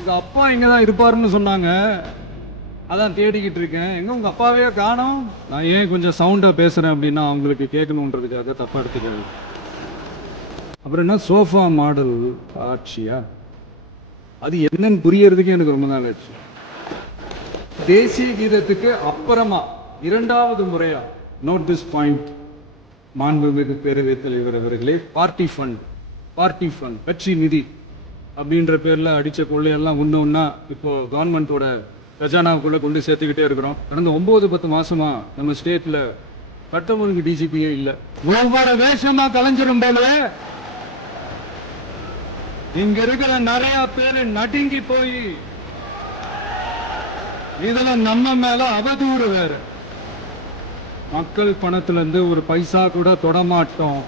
உங்க அப்பா இங்கதான் இருப்பாருன்னு சொன்னாங்க, அதான் தேடிக்கிட்டு இருக்கேன். எங்க உங்க அப்பாவே காணோம். நான் ஏன் கொஞ்சம் சவுண்டா பேசுறேன் அப்படின்னா அவங்களுக்கு கேட்கணுன்றதுக்காக தப்பா எடுத்துக்காது. அப்புறம் என்ன சோஃபா மாடல் ஆட்சியா, அது என்னன்னு புரியறதுக்கு எனக்கு ரொம்ப நாள் ஆச்சு. தேசிய கீதத்துக்கு அப்புறமா இரண்டாவது முறையா, நோட் திஸ் பாயிண்ட், மாண்புமிகு பேரவைத் தலைவர் அவர்களே, பார்ட்டி ஃபண்ட் வெற்றி நிதி அப்படின்ற பேர்ல அடிச்ச கொள்ளையெல்லாம் ஒண்ணா இப்போ கவர்மெண்டோட கஜானாவுக்குள்ள கொண்டு சேர்த்துக்கிட்டே இருக்கிறோம். கடந்த 9-10 மாசமா நம்ம ஸ்டேட்ல சட்டம் ஒழுங்கு டிஜிபியே இல்ல. ஒவ்வொரு வேஷமா கலைஞ்சிரும் போல இங்க இருக்கிற நிறைய பேரு நடுங்கி போய் இதுல நம்ம மேல அவதூறு வேற. மக்கள் பணத்துல இருந்து ஒரு பைசா கூட தொடமாட்டோம்,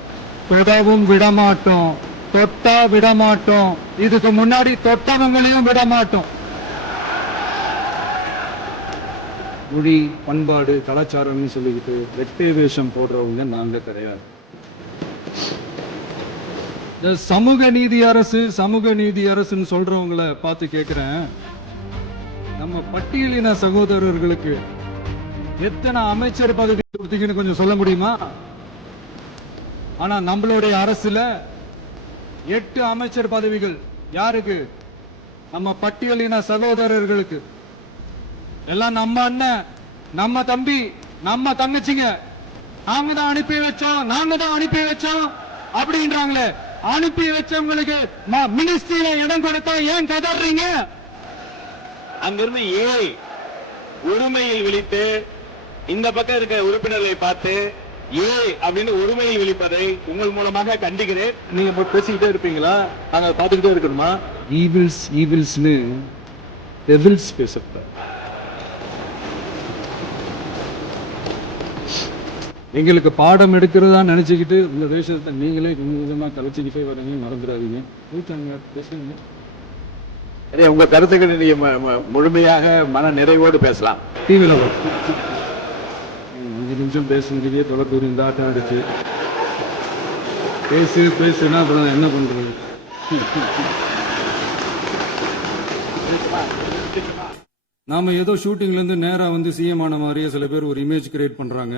தொடவும் விடமாட்டோம், தொட்டா விடமாட்டோம், இதுக்கு முன்னாடி தொட்டவங்களையும் விடமாட்டோம். மொழி, பண்பாடு, கலாச்சாரம்னு சொல்லிக்கிட்டு வெட்டை வேஷம் போடுறவங்க நாங்க கிடையாது. இந்த சமூக நீதி அரசுன்னு சொல்றவங்களை பார்த்து கேட்கிறேன், நம்ம பட்டியலின சகோதரர்களுக்கு எத்தனை அமைச்சர் பதவி கொடுத்தீங்கன்னு கொஞ்சம் சொல்ல முடியுமா? ஆனா நம்மளுடைய அரசுல 8 அமைச்சர் பதவிகள் யாருக்கு? நம்ம பட்டியலின சகோதரர்களுக்கு. எல்லாம் நம்ம அண்ணன், நம்ம தம்பி, நம்ம தங்கச்சிங்க, நாங்க தான் அனுப்பி வச்சோம் அப்படின்றாங்களே. அனுப்பி வச்சவங்களுக்கு மினிஸ்ட்ரியில இடம் கொடுத்தா ஏன் கதறீங்க? அங்கிருந்து உரிமையில் விழித்து இந்த பக்கம் இருக்க உறுப்பினர்களை பார்த்து அப்படின்னு உரிமையில் விழிப்பதை உங்கள் மூலமாக கண்டிக்கிறேன். நீங்க பேசிக்கிட்டே இருப்பீங்களா? நாங்க பாத்துக்கிட்டே இருக்கணுமா? ஈவில்ஸ்னு டெவில்ஸ் பேசப்ப எங்களுக்கு பாடம் எடுக்கிறதா நினைச்சுக்கிட்டு இந்த தேசத்தை நீங்களே விதமா கலைச்சிக்கிட்டே வரீங்க, மறந்துடாதீங்க. பேசுங்க. உங்க கருத்துக்களை நீங்க முழுமையாக மன நிறைவோடு பேசலாம். டிவியில் 5 நிமிஷம் பேசுனதுக்கே தொடர்பு இருந்தாட்டம் இருக்கு. பேசுனா அப்புறம் என்ன பண்றது? நாம ஏதோ ஷூட்டிங்ல இருந்து நேரா வந்து சிஎம் ஆன மாதிரியே சில பேர் ஒரு இமேஜ் கிரியேட் பண்றாங்க.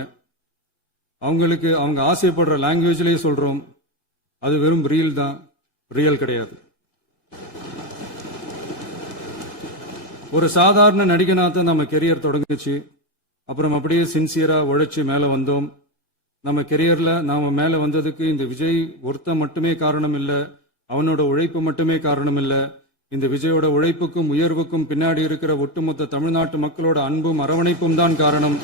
அவங்களுக்கு அவங்க ஆசைப்படுற லாங்குவேஜ்லயே சொல்றோம், அது வெறும் ரியல் கிடையாது. ஒரு சாதாரண நடிகனாத்தான் நம்ம கெரியர் தொடங்குச்சு. அப்புறம் அப்படியே சின்சியரா உழைச்சி மேல வந்தோம். நம்ம கெரியர்ல நாம மேல வந்ததுக்கு இந்த விஜய் ஒருத்தன் மட்டுமே காரணம் இல்ல, அவனோட உழைப்பு மட்டுமே காரணம் இல்ல. இந்த விஜயோட உழைப்புக்கும் உயர்வுக்கும் பின்னாடி இருக்கிற ஒட்டுமொத்த தமிழ்நாட்டு மக்களோட அன்பும் அரவணைப்பும் தான் காரணம்.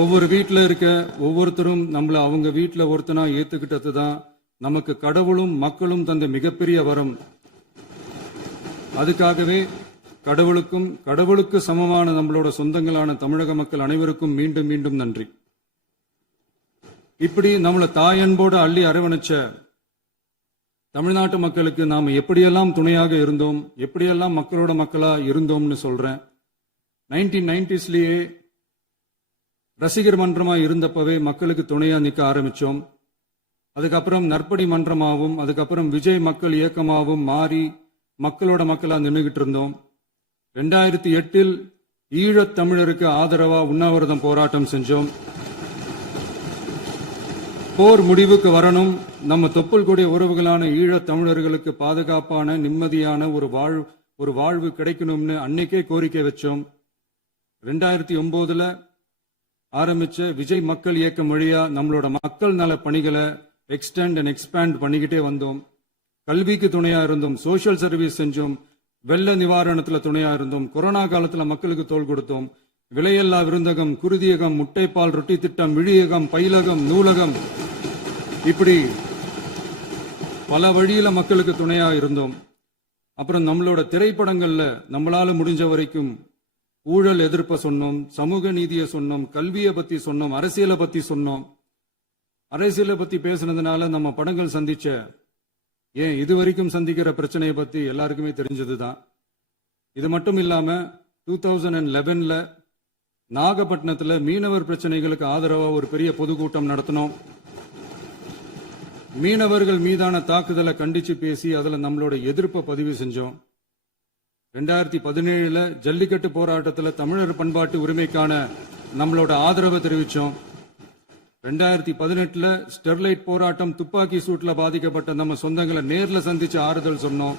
ஒவ்வொரு வீட்டுல இருக்க ஒவ்வொருத்தரும் நம்மள அவங்க வீட்டுல ஒருத்தனா ஏத்துக்கிட்டது தான் நமக்கு கடவுளும் மக்களும் தந்த மிகப்பெரிய வரம். அதுக்காகவே கடவுளுக்கு சமமான நம்மளோட சொந்தங்களான தமிழக மக்கள் அனைவருக்கும் மீண்டும் மீண்டும் நன்றி. இப்படி நம்மள தாயன்போடு அள்ளி அரவணைச்ச தமிழ்நாட்டு மக்களுக்கு நாம எப்படியெல்லாம் துணையாக இருந்தோம், எப்படியெல்லாம் மக்களோட மக்களா இருந்தோம்னு சொல்றேன். 1990ஸ்லயே ரசிகர் மன்றமா இருந்தப்பவே மக்களுக்கு துணையா நிக்க ஆரம்பிச்சோம். அதுக்கப்புறம் நற்படி மன்றமாவும், அதுக்கப்புறம் விஜய் மக்கள் இயக்கமாவும் மாறி மக்களோட மக்களா நின்றுகிட்டு இருந்தோம். 2008 ஈழத் தமிழருக்கு ஆதரவா உண்ணாவிரதம் போராட்டம் செஞ்சோம். போர் முடிவுக்கு வரணும், நம்ம தொப்புள் கொடிய உறவுகளான ஈழத் தமிழர்களுக்கு பாதுகாப்பான நிம்மதியான ஒரு வாழ்வு கிடைக்கணும்னு அன்னைக்கே கோரிக்கை வச்சோம். 2009 ஆரம்பிச்ச விஜய் மக்கள் இயக்கம் வழியா நம்மளோட மக்கள் நல பணிகளை எக்ஸ்டெண்ட் அண்ட் எக்ஸ்பேண்ட் பண்ணிக்கிட்டே வந்தோம். கல்விக்கு துணையா இருந்தோம், சோசியல் சர்வீஸ் செஞ்சோம், வெள்ள நிவாரணத்துல துணையா இருந்தோம், கொரோனா காலத்துல மக்களுக்கு தோள் கொடுத்தோம். விலையில்லா விருந்தகம், குருதியகம், முட்டைப்பால் ரொட்டி திட்டம், விழியகம், பயிலகம், நூலகம், இப்படி பல வழியில மக்களுக்கு துணையா இருந்தோம். அப்புறம் நம்மளோட திரைப்படங்கள்ல நம்மளால முடிஞ்ச வரைக்கும் ஊழல் எதிர்ப்ப சொன்னோம், சமூக நீதியை சொன்னோம், கல்வியை பத்தி சொன்னோம், அரசியலை பத்தி சொன்னோம். அரசியலை பத்தி பேசுனதுனால நம்ம படங்கள் சந்திச்ச இதுவரைக்கும் சந்திக்கிற பிரச்சனையை பத்தி எல்லாருக்குமே தெரிஞ்சதுதான். இது மட்டும் இல்லாம 2011 நாகப்பட்டினத்துல மீனவர் பிரச்சனைகளுக்கு ஆதரவா ஒரு பெரிய பொதுக்கூட்டம் நடத்தினோம். மீனவர்கள் மீதான தாக்குதலை கண்டிச்சு பேசி அதுல நம்மளோட எதிர்ப்பை பதிவு செஞ்சோம். 2017 ஜல்லிக்கட்டு போராட்டத்துல தமிழர் பண்பாட்டு உரிமைக்கான நம்மளோட ஆதரவை தெரிவிச்சோம். 2018 ஸ்டெர்லைட் போராட்டம் துப்பாக்கி சூட்ல பாதிக்கப்பட்ட நம்ம சொந்தங்களை நேர்ல சந்திச்சு ஆறுதல் சொன்னோம்.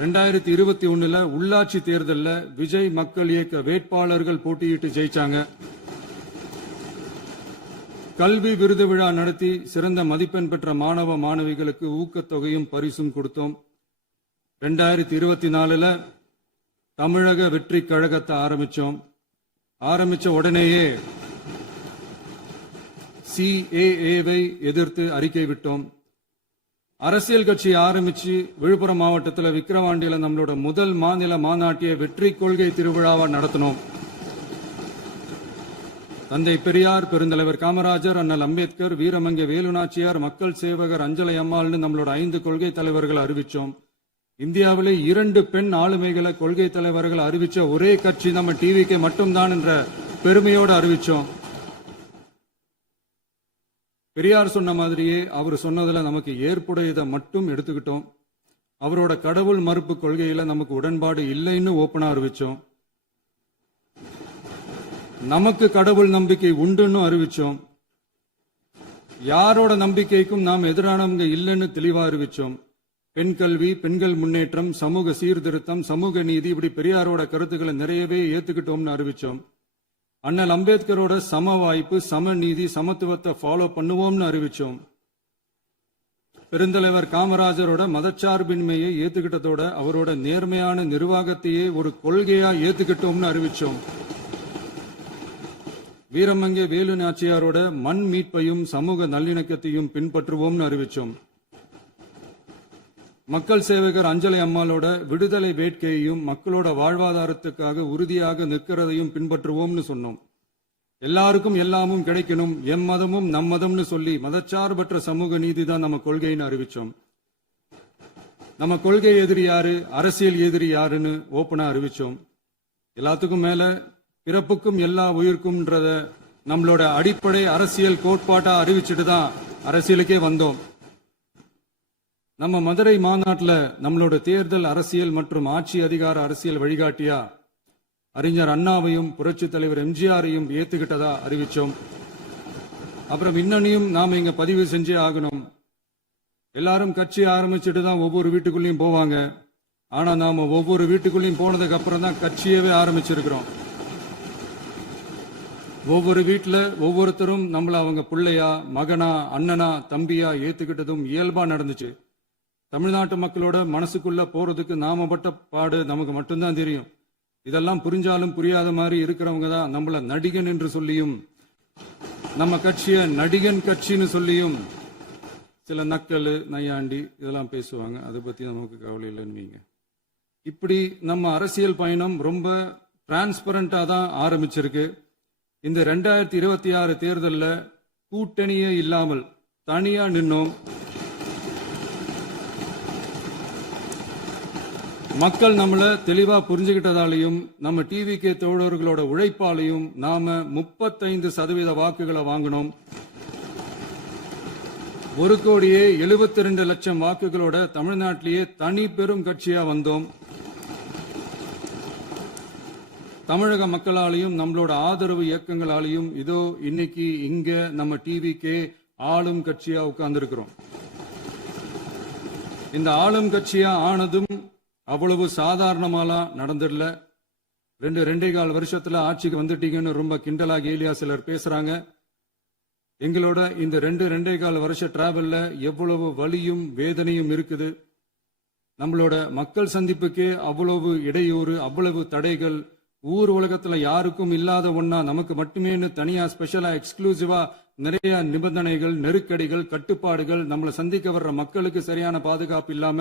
2021 உள்ளாட்சி தேர்தல்ல விஜய் மக்கள் இயக்க வேட்பாளர்கள் போட்டியிட்டு ஜெயிச்சாங்க. கல்வி விருது விழா நடத்தி சிறந்த மதிப்பெண் பெற்ற மாணவ மாணவிகளுக்கு ஊக்கத்தொகையும் பரிசும் கொடுத்தோம். 2024 தமிழக வெற்றி கழகத்தை ஆரம்பிச்ச உடனேயே CAA-வை எதிர்த்து அறிக்கை விட்டோம். அரசியல் கட்சி ஆரம்பிச்சு விழுப்புரம் மாவட்டத்தில் விக்கிரவாண்டியில நம்மளோட முதல் மாநில மாநாட்டிய வெற்றி கொள்கை திருவிழாவை நடத்தினோம். தந்தை பெரியார், பெருந்தலைவர் காமராஜர், அண்ணல் அம்பேத்கர், வீரமங்கை வேலுநாச்சியார், மக்கள் சேவகர் அஞ்சலை அம்மாள்னு நம்மளோட 5 கொள்கை தலைவர்கள் அறிவிச்சோம். இந்தியாவிலே 2 பெண் ஆளுமைகளை கொள்கை தலைவர்கள் அறிவிச்ச ஒரே கட்சி நம்ம டிவிக்கு மட்டும்தான் என்ற பெருமையோடு அறிவிச்சோம். பெரியார் சொன்ன மாதிரியே அவர் சொன்னதுல நமக்கு ஏற்புடையதை மட்டும் எடுத்துக்கிட்டோம். அவரோட கடவுள் மறுப்பு கொள்கையில நமக்கு உடன்பாடு இல்லைன்னு ஓப்பனா அறிவிச்சோம். நமக்கு கடவுள் நம்பிக்கை உண்டுன்னு அறிவிச்சோம். யாரோட நம்பிக்கைக்கும் நாம் எதிரானவங்க இல்லைன்னு தெளிவா அறிவிச்சோம். பெண் கல்வி, பெண்கள் முன்னேற்றம், சமூக சீர்திருத்தம், சமூக நீதி, இப்படி பெரியாரோட கருத்துக்களை நிறையவே ஏத்துக்கிட்டோம்னு அறிவிச்சோம். அண்ணல் அம்பேத்கரோட சம வாய்ப்பு, சமநீதி, சமத்துவத்தை ஃபாலோ பண்ணுவோம்னு அறிவிச்சோம். பெருந்தலைவர் காமராஜரோட மதச்சார்பின்மையை ஏத்துக்கிட்டதோட அவரோட நேர்மையான நிர்வாகத்தையே ஒரு கொள்கையா ஏத்துக்கிட்டோம்னு அறிவிச்சோம். வீரமங்கை வேலு நாச்சியாரோட மண் மீட்பையும் சமூக நல்லிணக்கத்தையும் பின்பற்றுவோம்னு அறிவிச்சோம். மக்கள் சேவகர் அஞ்சலை அம்மாளோட விடுதலை வேட்கையையும் மக்களோட வாழ்வாதாரத்துக்காக உறுதியாக நிற்கிறதையும் பின்பற்றுவோம்னு சொன்னோம். எல்லாருக்கும் எல்லாமும் கிடைக்கணும், எம் மதமும் நம் மதம்னு சொல்லி மதச்சார்பற்ற சமூக நீதி தான் நம்ம கொள்கைன்னு அறிவிச்சோம். நம்ம கொள்கை எதிரி யாரு, அரசியல் எதிரி யாருன்னு ஓப்பனா அறிவிச்சோம். எல்லாத்துக்கும் மேல பிறப்புக்கும் எல்லா உயிர்க்கும்ன்றத நம்மளோட அடிப்படை அரசியல் கோட்பாட்டா அறிவிச்சுட்டு தான் அரசியலுக்கே வந்தோம். நம்ம மதுரை மாநாட்டில் நம்மளோட தேர்தல் அரசியல் மற்றும் ஆட்சி அதிகார அரசியல் வழிகாட்டியா அறிஞர் அண்ணாவையும் புரட்சி தலைவர் எம்ஜிஆரையும் ஏத்துக்கிட்டதா அறிவிச்சோம். அப்புறம் இன்னனையும் நாம இங்க பதிவு செஞ்சே ஆகணும். எல்லாரும் கட்சி ஆரம்பிச்சுட்டு தான் ஒவ்வொரு வீட்டுக்குள்ளேயும் போவாங்க. ஆனா நாம ஒவ்வொரு வீட்டுக்குள்ளேயும் போனதுக்கு அப்புறம் தான் கட்சியவே ஆரம்பிச்சிருக்கிறோம். ஒவ்வொரு வீட்டுல ஒவ்வொருத்தரும் நம்மள அவங்க பிள்ளையா, மகனா, அண்ணனா, தம்பியா ஏத்துக்கிட்டதும் இயல்பா நடந்துச்சு. தமிழ்நாட்டு மக்களோட மனசுக்குள்ள போறதுக்கு நாம பட்ட பாடு நமக்கு மட்டும்தான் தெரியும். இதெல்லாம் புரிஞ்சாலும் புரியாத மாதிரி இருக்கிறவங்க தான் நம்மள நடிகன் என்று சொல்லியும் நம்ம கட்சிய நடிகன் கட்சின்னு சொல்லியும் சில நக்கல், நையாண்டி இதெல்லாம் பேசுவாங்க. அதை பத்தி நமக்கு கவலை இல்லைன்னு வைங்க. இப்படி நம்ம அரசியல் பயணம் ரொம்ப டிரான்ஸ்பரண்டா தான் ஆரம்பிச்சிருக்கு. இந்த 2026 தேர்தல்ல கூட்டணியே இல்லாமல் தனியா நின்னோம். மக்கள் நம்மள தெளிவா புரிஞ்சுக்கிட்டதாலையும் நம்ம டிவிகே தோழர்களோட உழைப்பாலையும் நாம 35% வாக்குகளை வாங்கினோம். 1,72,00,000 வாக்குகளோட தமிழ்நாட்டிலேயே தனி பெரும் கட்சியா வந்தோம். தமிழக மக்களாலையும் நம்மளோட ஆதரவு இயக்கங்களாலையும் இதோ இன்னைக்கு இங்க நம்ம டிவிகே ஆளும் கட்சியா உட்கார்ந்துருக்கிறோம். இந்த ஆளும் கட்சியா ஆனதும் அவ்வளவு சாதாரணமாலாம் நடந்துடல. 2.25 வருஷத்துல ஆட்சிக்கு வந்துட்டீங்கன்னு ரொம்ப கிண்டலா கேலியா சிலர் பேசுறாங்க. எங்களோட இந்த 2.25 வருஷ டிராவல்ல எவ்வளவு வலியும் வேதனையும் இருக்குது. நம்மளோட மக்கள் சந்திப்புக்கே அவ்வளவு இடையூறு, அவ்வளவு தடைகள், ஊர் உலகத்துல யாருக்கும் இல்லாத ஒன்னா நமக்கு மட்டுமேன்னு தனியா ஸ்பெஷலா எக்ஸ்க்ளூசிவா நிறைய நிபந்தனைகள், நெருக்கடிகள், கட்டுப்பாடுகள், நம்மளை சந்திக்க வர்ற மக்களுக்கு சரியான பாதுகாப்பு இல்லாம,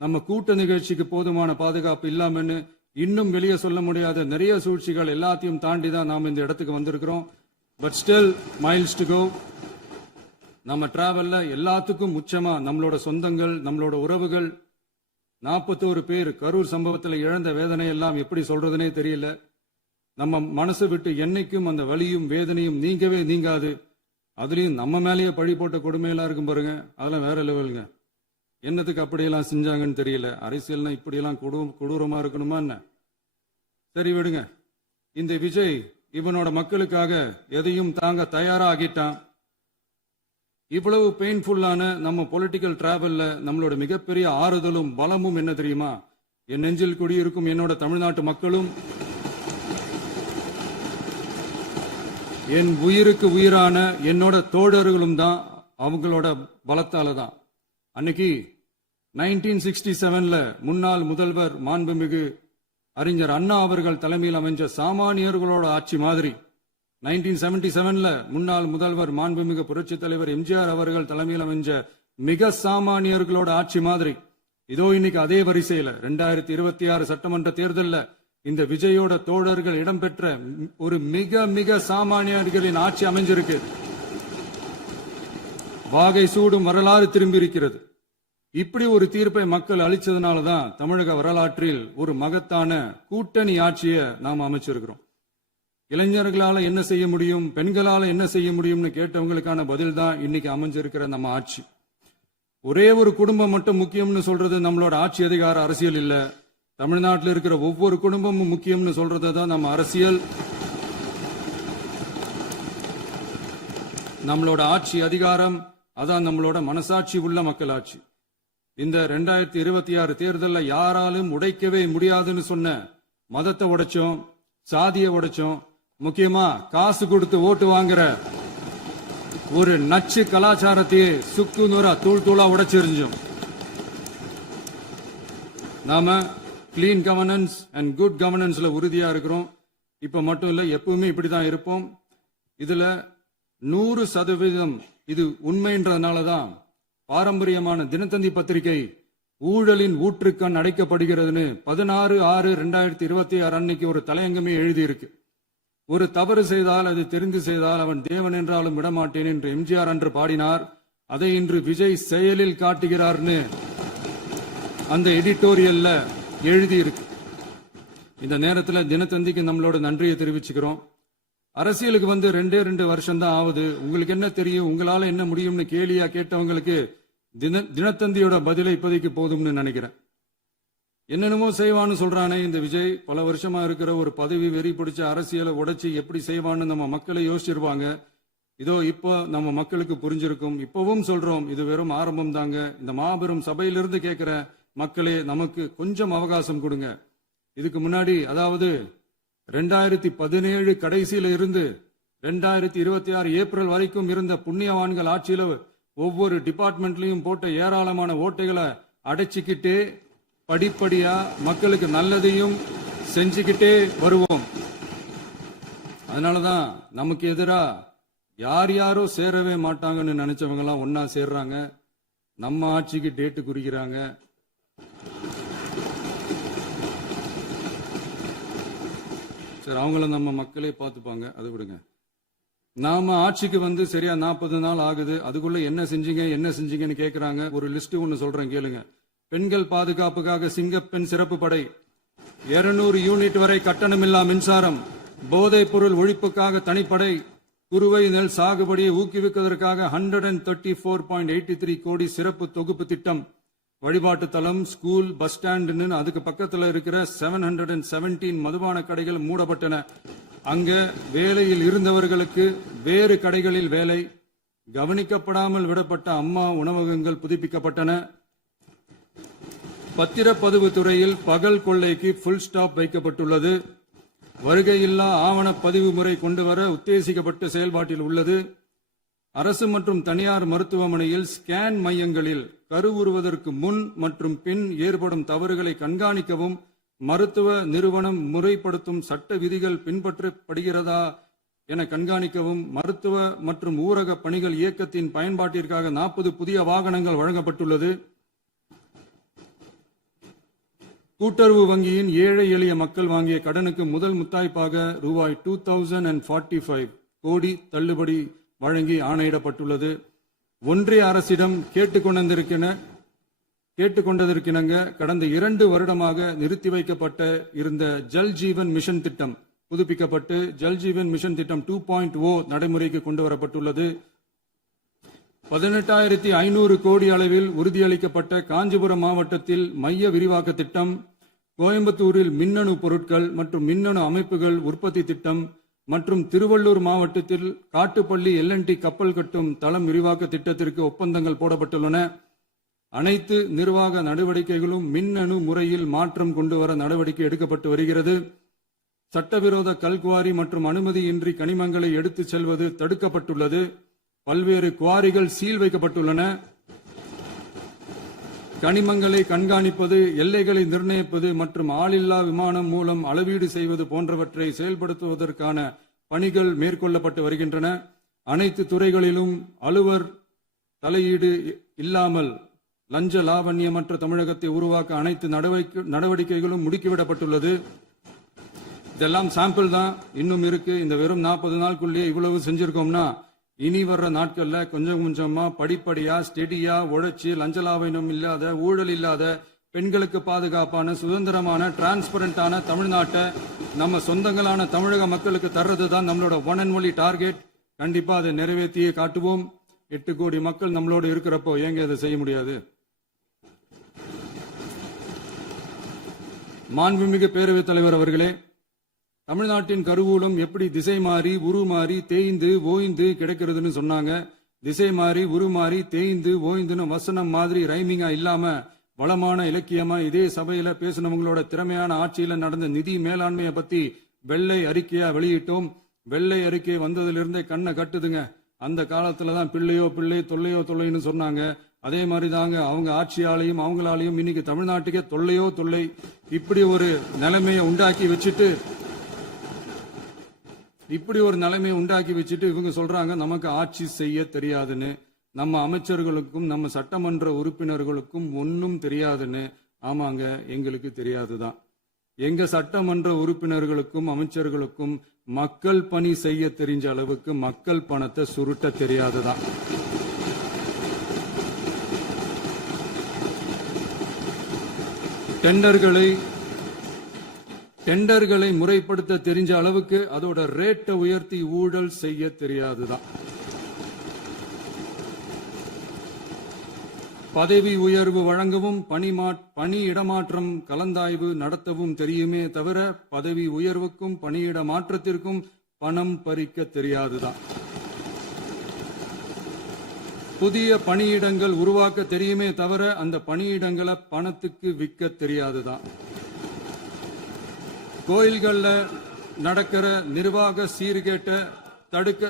நம்ம கூட்ட நிகழ்ச்சிக்கு போதுமான பாதுகாப்பு இல்லாமன்னு இன்னும் வெளியே சொல்ல முடியாத நிறைய சூழ்ச்சிகள் எல்லாத்தையும் தாண்டி தான் நாம் இந்த இடத்துக்கு வந்திருக்கிறோம். But still miles to go. நம்ம டிராவல்ல எல்லாத்துக்கும் உச்சமா நம்மளோட சொந்தங்கள், நம்மளோட உறவுகள், 41 பேர் கரூர் சம்பவத்தில் இழந்த வேதனை எல்லாம் எப்படி சொல்றதுனே தெரியல. நம்ம மனசு விட்டு என்னைக்கும் அந்த வலியும் வேதனையும் நீங்கவே நீங்காது. அதுலயும் நம்ம மேலேயே பழி போட்ட கொடுமையெல்லாம் இருக்கும் பாருங்க, அதெல்லாம் வேற லெவலுங்க. என்னத்துக்கு அப்படியெல்லாம் செஞ்சாங்கன்னு தெரியல. அரசியல்னா இப்படியெல்லாம் கொடூரமா இருக்கணுமா என்ன? சரி விடுங்க. இந்த விஜய் இவனோட மக்களுக்காக எதையும் தாங்க தயாரா ஆகிட்டான். இவ்வளவு பெயின்ஃபுல்லான நம்ம பொலிட்டிக்கல் டிராவல்ல நம்மளோட மிகப்பெரிய ஆறுதலும் பலமும் என்ன தெரியுமா? என் நெஞ்சில் குடியிருக்கும் என்னோட தமிழ்நாட்டு மக்களும், என் உயிருக்கு உயிரான என்னோட தோழர்களும் தான். அவங்களோட பலத்தால தான். அன்னைக்கு 1967ல முன்னாள் முதல்வர் மாண்புமிகு அறிஞர் அண்ணா அவர்கள் தலைமையில் அமைஞ்ச சாமானியர்களோட ஆட்சி மாதிரி, 1977ல முன்னாள் முதல்வர் மாண்புமிகு புரட்சி தலைவர் எம்ஜிஆர் அவர்கள் தலைமையில் அமைஞ்ச மிக சாமானியர்களோட ஆட்சி மாதிரி, இதோ இன்னைக்கு அதே வரிசையில 2026 சட்டமன்ற தேர்தல்ல இந்த விஜயோட தோழர்கள் இடம்பெற்ற ஒரு மிக மிக சாமானியர்களின் ஆட்சி அமைஞ்சிருக்கு. வாகை சூடும் வரலாறு திரும்பி இருக்கிறது. இப்படி ஒரு தீர்ப்பை மக்கள் அளிச்சதுனாலதான் தமிழக வரலாற்றில் ஒரு மகத்தான கூட்டணி ஆட்சியை நாம் அமைச்சிருக்கிறோம். இளைஞர்களால என்ன செய்ய முடியும், பெண்களால என்ன செய்ய முடியும்னு கேட்டவங்களுக்கான பதில் தான் இன்னைக்கு அமைஞ்சிருக்கிற நம்ம ஆட்சி. ஒரே ஒரு குடும்பம் மட்டும் முக்கியம்னு சொல்றது நம்மளோட ஆட்சி அதிகார அரசியல் இல்ல. தமிழ்நாட்டில் இருக்கிற ஒவ்வொரு குடும்பமும் முக்கியம்னு சொல்றது தான் நம்ம அரசியல். நம்மளோட ஆட்சி அதிகாரம் அதான் நம்மளோட மனசாட்சி உள்ள மக்களாட்சி. இந்த 2026 தேர்தல்ல யாராலும் உடைக்கவே முடியாதுன்னு சொன்ன மதத்தை உடைச்சோம், சாதியை உடைச்சோம், முக்கியமா காசு கொடுத்து ஓட்டு வாங்குற ஒரு நச்சு கலாச்சாரத்தையே சுக்கு நூறா தூள் தூளா உடைச்செறிஞ்சோம். நாம கிளீன் கவர்னன்ஸ் அண்ட் குட் கவர்னன்ஸ்ல உறுதியா இருக்கிறோம். இப்ப மட்டும் இல்ல, எப்பவுமே இப்படிதான் இருப்போம். இதுல 100% இது உண்மைன்றதுனாலதான் பாரம்பரியமான தினத்தந்தி பத்திரிகை ஊழலின் ஊற்றுக்கண் அடைக்கப்படுகிறதுன்னு 16/6/2026 அன்னைக்கு ஒரு தலையங்கமே எழுதியிருக்கு. ஒரு தவறு செய்தால், அது தெரிந்து செய்தால் அவன் தேவன் என்றாலும் விடமாட்டேன் என்று எம்ஜிஆர் அன்று பாடினார். அதை இன்று விஜய் செயலில் காட்டுகிறார்னு அந்த எடிட்டோரியல்ல எழுதியிருக்கு. இந்த நேரத்தில் தினத்தந்திக்கு நம்மளோட நன்றியை தெரிவிச்சுக்கிறோம். அரசியலுக்கு வந்து 2 வருஷம் தான் ஆகுது. உங்களுக்கு என்ன தெரியும், உங்களால என்ன முடியும்னு கேலியா கேட்டவங்களுக்கு தினத்தந்தியோட பதிலை இப்போதைக்கு போதும்னு நினைக்கிறேன். என்னென்னமோ செய்வான்னு சொல்றானே இந்த விஜய், பல வருஷமா இருக்கிற ஒரு பதவி வெறி பிடிச்ச அரசியலை உடைச்சி எப்படி செய்வான்னு நம்ம மக்களை யோசிச்சிருவாங்க. இதோ இப்போ நம்ம மக்களுக்கு புரிஞ்சிருக்கும். இப்பவும் சொல்றோம், இது வெறும் ஆரம்பம் தாங்க. இந்த மாபெரும் சபையிலிருந்து கேட்கிற மக்களே, நமக்கு கொஞ்சம் அவகாசம் கொடுங்க. இதுக்கு முன்னாடி, அதாவது 2017 கடைசியில இருந்து 2026 ஏப்ரல் வரைக்கும் இருந்த புண்ணியவான்கள் ஆட்சியில ஒவ்வொரு டிபார்ட்மெண்ட்லயும் போட்ட ஏராளமான ஓட்டைகளை அடைச்சிக்கிட்டே படிப்படியா மக்களுக்கு நல்லதையும் செஞ்சுக்கிட்டே வருவோம். அதனாலதான் நமக்கு எதிரா யார் யாரோ சேரவே மாட்டாங்கன்னு நினைச்சவங்க எல்லாம் ஒன்னா சேர்றாங்க. நம்ம ஆட்சிக்கு டேட்டு குறிக்கிறாங்க. சரி, அவங்கள நம்ம மக்களே பார்த்துப்பாங்க, அதை விடுங்க. நாம ஆட்சிக்கு வந்து சரியா 40 நாள் ஆகுது. அதுக்குள்ள என்ன செஞ்சீங்கன்னு கேக்குறாங்க. ஒரு லிஸ்ட் ஒன்னு சொல்றேன் கேளுங்க. பெண்கள் பாதுகாப்புக்காக சிங்கப்பெண் சிறப்பு படை, 200 யூனிட் வரை கட்டணமில்லா மின்சாரம், போதைப் பொருள் ஒழிப்புக்காக தனிப்படை, குறுவை நெல் சாகுபடியை ஊக்குவிப்பதற்காக 134.83 கோடி சிறப்பு தொகுப்பு திட்டம், வழிபாட்டு தலம், ஸ்கூல், பஸ் ஸ்டாண்ட், அதுக்கு பக்கத்துல இருக்கிற 717 மதுபான கடைகள் மூடப்பட்டன. அங்க வேலையில் இருந்தவர்களுக்கு வேறு கடைகளில் வேலை, கவனிக்கப்படாமல் விடப்பட்ட அம்மா உணவகங்கள் புதுப்பிக்கப்பட்டன. பத்திரப்பதிவு துறையில் பகல் கொள்ளைக்கு புல் ஸ்டாப் வைக்கப்பட்டுள்ளது. வருகையில்லா ஆவண பதிவு முறை கொண்டுவர உத்தேசிக்கப்பட்ட செயல்பாட்டில் உள்ளது. அரசு மற்றும் தனியார் மருத்துவமனையில் ஸ்கேன் மையங்களில் கருவுறுவதற்கு முன் மற்றும் பின் ஏற்படும் தவறுகளை கண்காணிக்கவும், மருத்துவ நிறுவனம் முறைப்படுத்தும் சட்ட விதிகள் பின்பற்றப்படுகிறதா என கண்காணிக்கவும், மருத்துவ மற்றும் ஊரக பணிகள் இயக்கத்தின் பயன்பாட்டிற்காக 40 புதிய வாகனங்கள் வழங்கப்பட்டுள்ளது. கூட்டுறவு வங்கியின் ஏழை எளிய மக்கள் வாங்கிய கடனுக்கு முதல் முத்தாய்ப்பாக ரூபாய் 2045 கோடி தள்ளுபடி வழங்கி ஆணையிடப்பட்டுள்ளது. ஒன்றிய அரசிடம் கேட்டுக்கொண்டதற்கிணங்க கடந்த 2 வருடமாக நிறுத்தி வைக்கப்பட்ட இருந்த ஜல் ஜீவன் மிஷன் திட்டம் புதுப்பிக்கப்பட்டு ஜல் ஜீவன் மிஷன் திட்டம் 2.0 நடைமுறைக்கு கொண்டு வரப்பட்டுள்ளது. 18,500 கோடி அளவில் உறுதியளிக்கப்பட்ட காஞ்சிபுரம் மாவட்டத்தில் மைய விரிவாக்க திட்டம், கோயம்புத்தூரில் மின்னணு பொருட்கள் மற்றும் மின்னணு அமைப்புகள் உற்பத்தி திட்டம் மற்றும் திருவள்ளூர் மாவட்டத்தில் காட்டுப்பள்ளி LNT கப்பல் கட்டும் தளம் விரிவாக்க திட்டத்திற்கு ஒப்பந்தங்கள் போடப்பட்டுள்ளன. அனைத்து நிர்வாக நடவடிக்கைகளும் மின்னணு முறையில் மாற்றம் கொண்டு வர நடவடிக்கை எடுக்கப்பட்டு வருகிறது. சட்டவிரோத கல்குவாரி மற்றும் அனுமதியின்றி கனிமங்களை எடுத்துச் செல்வது தடுக்கப்பட்டுள்ளது. பல்வேறு குவாரிகள் சீல் வைக்கப்பட்டுள்ளன. கனிமங்களை கண்காணிப்பது, எல்லைகளை நிர்ணயிப்பது மற்றும் ஆளில்லா விமானம் மூலம் அளவீடு செய்வது போன்றவற்றை செயல்படுத்துவதற்கான பணிகள் மேற்கொள்ளப்பட்டு வருகின்றன. அனைத்து துறைகளிலும் அலுவலர் தலையீடு இல்லாமல் லஞ்ச லாவண்யமற்ற தமிழகத்தை உருவாக்க அனைத்து நடவடிக்கைகளும் முடுக்கிவிடப்பட்டுள்ளது. இதெல்லாம் சாம்பிள் தான், இன்னும் இருக்கு. இந்த வெறும் 40 நாளுக்குள்ளேயே இவ்வளவு செஞ்சிருக்கோம்னா இனி வர்ற நாட்கள்ல கொஞ்சம் கொஞ்சமா படிப்படியா ஸ்டெடியா உழைச்சி லஞ்ச லாவண்யம் இல்லாத, ஊழல் இல்லாத, பெண்களுக்கு பாதுகாப்பான, சுதந்திரமான, டிரான்ஸ்பரண்டான தமிழ்நாட்டை நம்ம சொந்தங்களான தமிழக மக்களுக்கு தர்றது தான் நம்மளோட ஒன் அண்ட் ஒன்லி டார்கெட். கண்டிப்பா அதை நிறைவேற்றியே காட்டுவோம். 8 கோடி மக்கள் நம்மளோட இருக்கிறப்போ ஏங்க அதை செய்ய முடியாது? மாண்புமிகு பேரவைத் தலைவர் அவர்களே, தமிழ்நாட்டின் கருவூலம் எப்படி திசை மாறி உருமாறி தேய்ந்து ஓய்ந்து கிடக்கிறதுன்னு சொன்னாங்க. திசை மாறி உருமாறி தேய்ந்து ஓய்ந்துன்னு வசனம் மாதிரி ரைமிங்கா இல்லாம வளமான இலக்கியமா இதே சபையில பேசினவங்களோட திறமையான ஆட்சியில நடந்த நிதி மேலாண்மையை பத்தி வெள்ளை அறிக்கையா வெளியிட்டோம். வெள்ளை அறிக்கை வந்ததிலிருந்தே கண்ணை கட்டுதுங்க. அந்த காலத்துலதான் பிள்ளையோ பிள்ளை, தொல்லையோ தொல்லைன்னு சொன்னாங்க. அதே மாதிரி தாங்க அவங்க ஆட்சியாலையும் அவங்களாலையும் இன்னைக்கு தமிழ்நாட்டுக்கே தொல்லையோ தொல்லை. இப்படி ஒரு நிலைமையை உண்டாக்கி வச்சுட்டு இவங்க சொல்றாங்க நமக்கு ஆட்சி செய்ய தெரியாதுன்னு. நம்ம அமைச்சர்களுக்கும் நம்ம சட்டமன்ற உறுப்பினர்களுக்கும் ஒன்னும் தெரியாதுன்னு. ஆமாங்க, எங்களுக்கு தெரியாதுதான். எங்க சட்டமன்ற உறுப்பினர்களுக்கும் அமைச்சர்களுக்கும் மக்கள் பணி செய்ய தெரிஞ்ச அளவுக்கு மக்கள் பணத்தை சுருட்ட தெரியாதுதான். டெண்டர்களை முறைப்படுத்த தெரிஞ்ச அளவுக்கு அதோட ரேட்டை உயர்த்தி ஊழல் செய்ய தெரியாதுதான். பதவி உயர்வு வழங்கவும் பணி இடமாற்றம் கலந்தாய்வு நடத்தவும் தெரியுமே தவிர பதவி உயர்வுக்கும் பணியிட மாற்றத்திற்கும் பணம் பறிக்க தெரியாதுதான். புதிய பணியிடங்கள் உருவாக்க தெரியுமே தவிர அந்த பணியிடங்களை பணத்துக்கு விற்க தெரியாதுதான். கோயில்கள்ல நடக்கிற நிர்வாக சீர்கேட்டை தடுக்க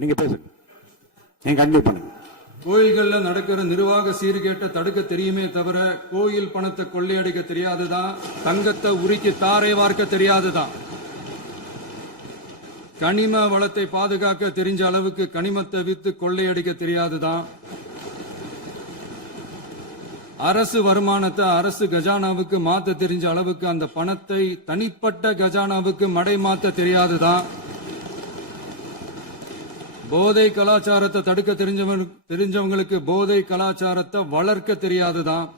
நீங்க பேசுங்க, நீங்க கண்டிப்பா பண்ணுங்க. கோயில்கள்ல நடக்கிற நிர்வாக சீர்கேட்டை தடுக்க தெரியுமே தவிர கோயில் பணத்தை கொள்ளையடிக்க தெரியாதுதான். தங்கத்தை உருக்கி தாரை வார்க்க தெரியாதுதான். கனிம வளத்தை பாதுகாக்க தெரிஞ்ச அளவுக்கு கனிமத்தை வித்து கொள்ளையடிக்க தெரியாதுதான். அரசு வருமானத்தை அரசு கஜானாவுக்கு மாத்த தெரிஞ்ச அளவுக்கு அந்த பணத்தை தனிப்பட்ட கஜானாவுக்கு மடை மாத்த தெரியாதுதான். போதை கலாச்சாரத்தை தடுக்க தெரிஞ்சவங்களுக்கு போதை கலாச்சாரத்தை வளர்க்க தெரியாதுதான்.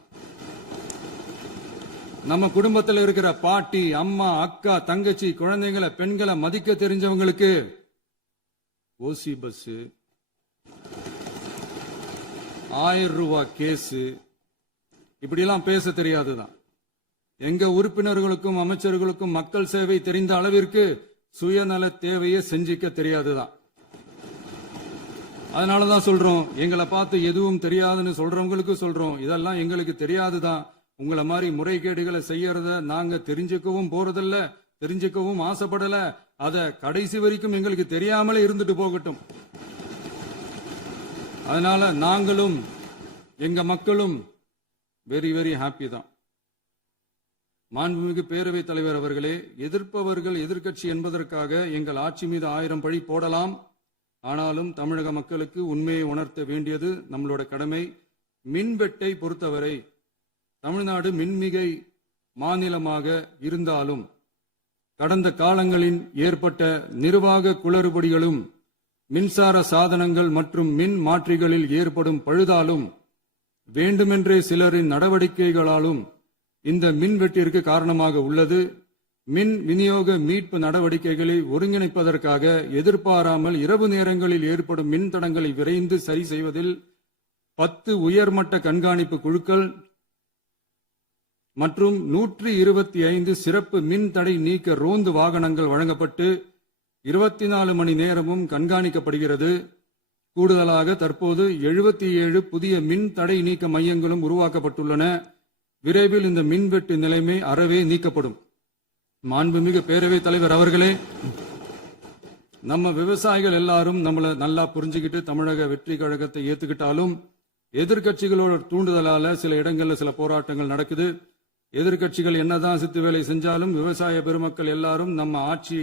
நம்ம குடும்பத்தில் இருக்கிற பாட்டி, அம்மா, அக்கா, தங்கச்சி, குழந்தைங்களை, பெண்களை மதிக்க தெரிஞ்சவங்களுக்கு ஓசி பஸ், 1000 ரூபாய் கேஸ், இப்படிலாம் பேச தெரியாதுதான். எங்க உறுப்பினர்களுக்கும் அமைச்சர்களுக்கும் மக்கள் சேவை தெரிந்த அளவிற்கு சுயநல தேவையை செஞ்சிக்க தெரியாதுதான். அதனாலதான் சொல்றோம், எங்களை பார்த்து எதுவும் தெரியாதுன்னு சொல்றவங்களுக்கு சொல்றோம், இதெல்லாம் எங்களுக்கு தெரியாதுதான். உங்களை மாதிரி முறைகேடுகளை செய்யறத நாங்க தெரிஞ்சுக்கவும் போறதில்ல, தெரிஞ்சுக்கவும் ஆசைப்படல. அத கடைசி வரைக்கும் எங்களுக்கு தெரியாமலே இருந்துட்டு போகட்டும். அதனால நாங்களும் எங்க மக்களும் வெரி வெரி ஹாப்பி தான். மாண்புமிகு பேரவைத் தலைவர் அவர்களே, எதிர்ப்பவர்கள் எதிர்க்கட்சி என்பதற்காக எங்கள் ஆட்சி மீது 1000 பழி போடலாம். ஆனாலும் தமிழக மக்களுக்கு உண்மையை உணர்த்த வேண்டியது நம்மளோட கடமை. மின்வெட்டை பொறுத்தவரை தமிழ்நாடு மின்மிகை மாநிலமாக இருந்தாலும் கடந்த காலங்களில் ஏற்பட்ட நிர்வாக குளறுபடிகளும் மின்சார சாதனங்கள் மற்றும் மின் மாற்றிகளில் ஏற்படும் பழுதாலும் வேண்டுமென்றே சிலரின் நடவடிக்கைகளாலும் இந்த மின்வெட்டிற்கு காரணமாக உள்ளது. மின் விநியோக மீட்பு நடவடிக்கைகளை ஒருங்கிணைப்பதற்காக எதிர்பாராமல் இரவு நேரங்களில் ஏற்படும் மின் தடங்களை விரைந்து சரி செய்வதில் 10 உயர்மட்ட கண்காணிப்பு குழுக்கள் மற்றும் 125 சிறப்பு மின் தடை நீக்க ரோந்து வாகனங்கள் வழங்கப்பட்டு 24 மணி நேரமும் கண்காணிக்கப்படுகிறது. கூடுதலாக தற்போது 77 புதிய மின் தடை நீக்க மையங்களும் உருவாக்கப்பட்டுள்ளன. விரைவில் இந்த மின்வெட்டு நிலைமை அறவே நீக்கப்படும். மாண்புமிகு பேரவைத் தலைவர் அவர்களே, நம்ம விவசாயிகள் எல்லாரும் நம்மள நல்லா புரிஞ்சுக்கிட்டு தமிழக வெற்றி கழகத்தை ஏத்துக்கிட்டாலும் எதிர்க்கட்சிகளோட தூண்டுதலால சில இடங்கள்ல சில போராட்டங்கள் நடக்குது. எதிர்க்கட்சிகள் என்னதான் சித்து வேலை செஞ்சாலும் விவசாய பெருமக்கள் எல்லாரும் நம்ம ஆட்சி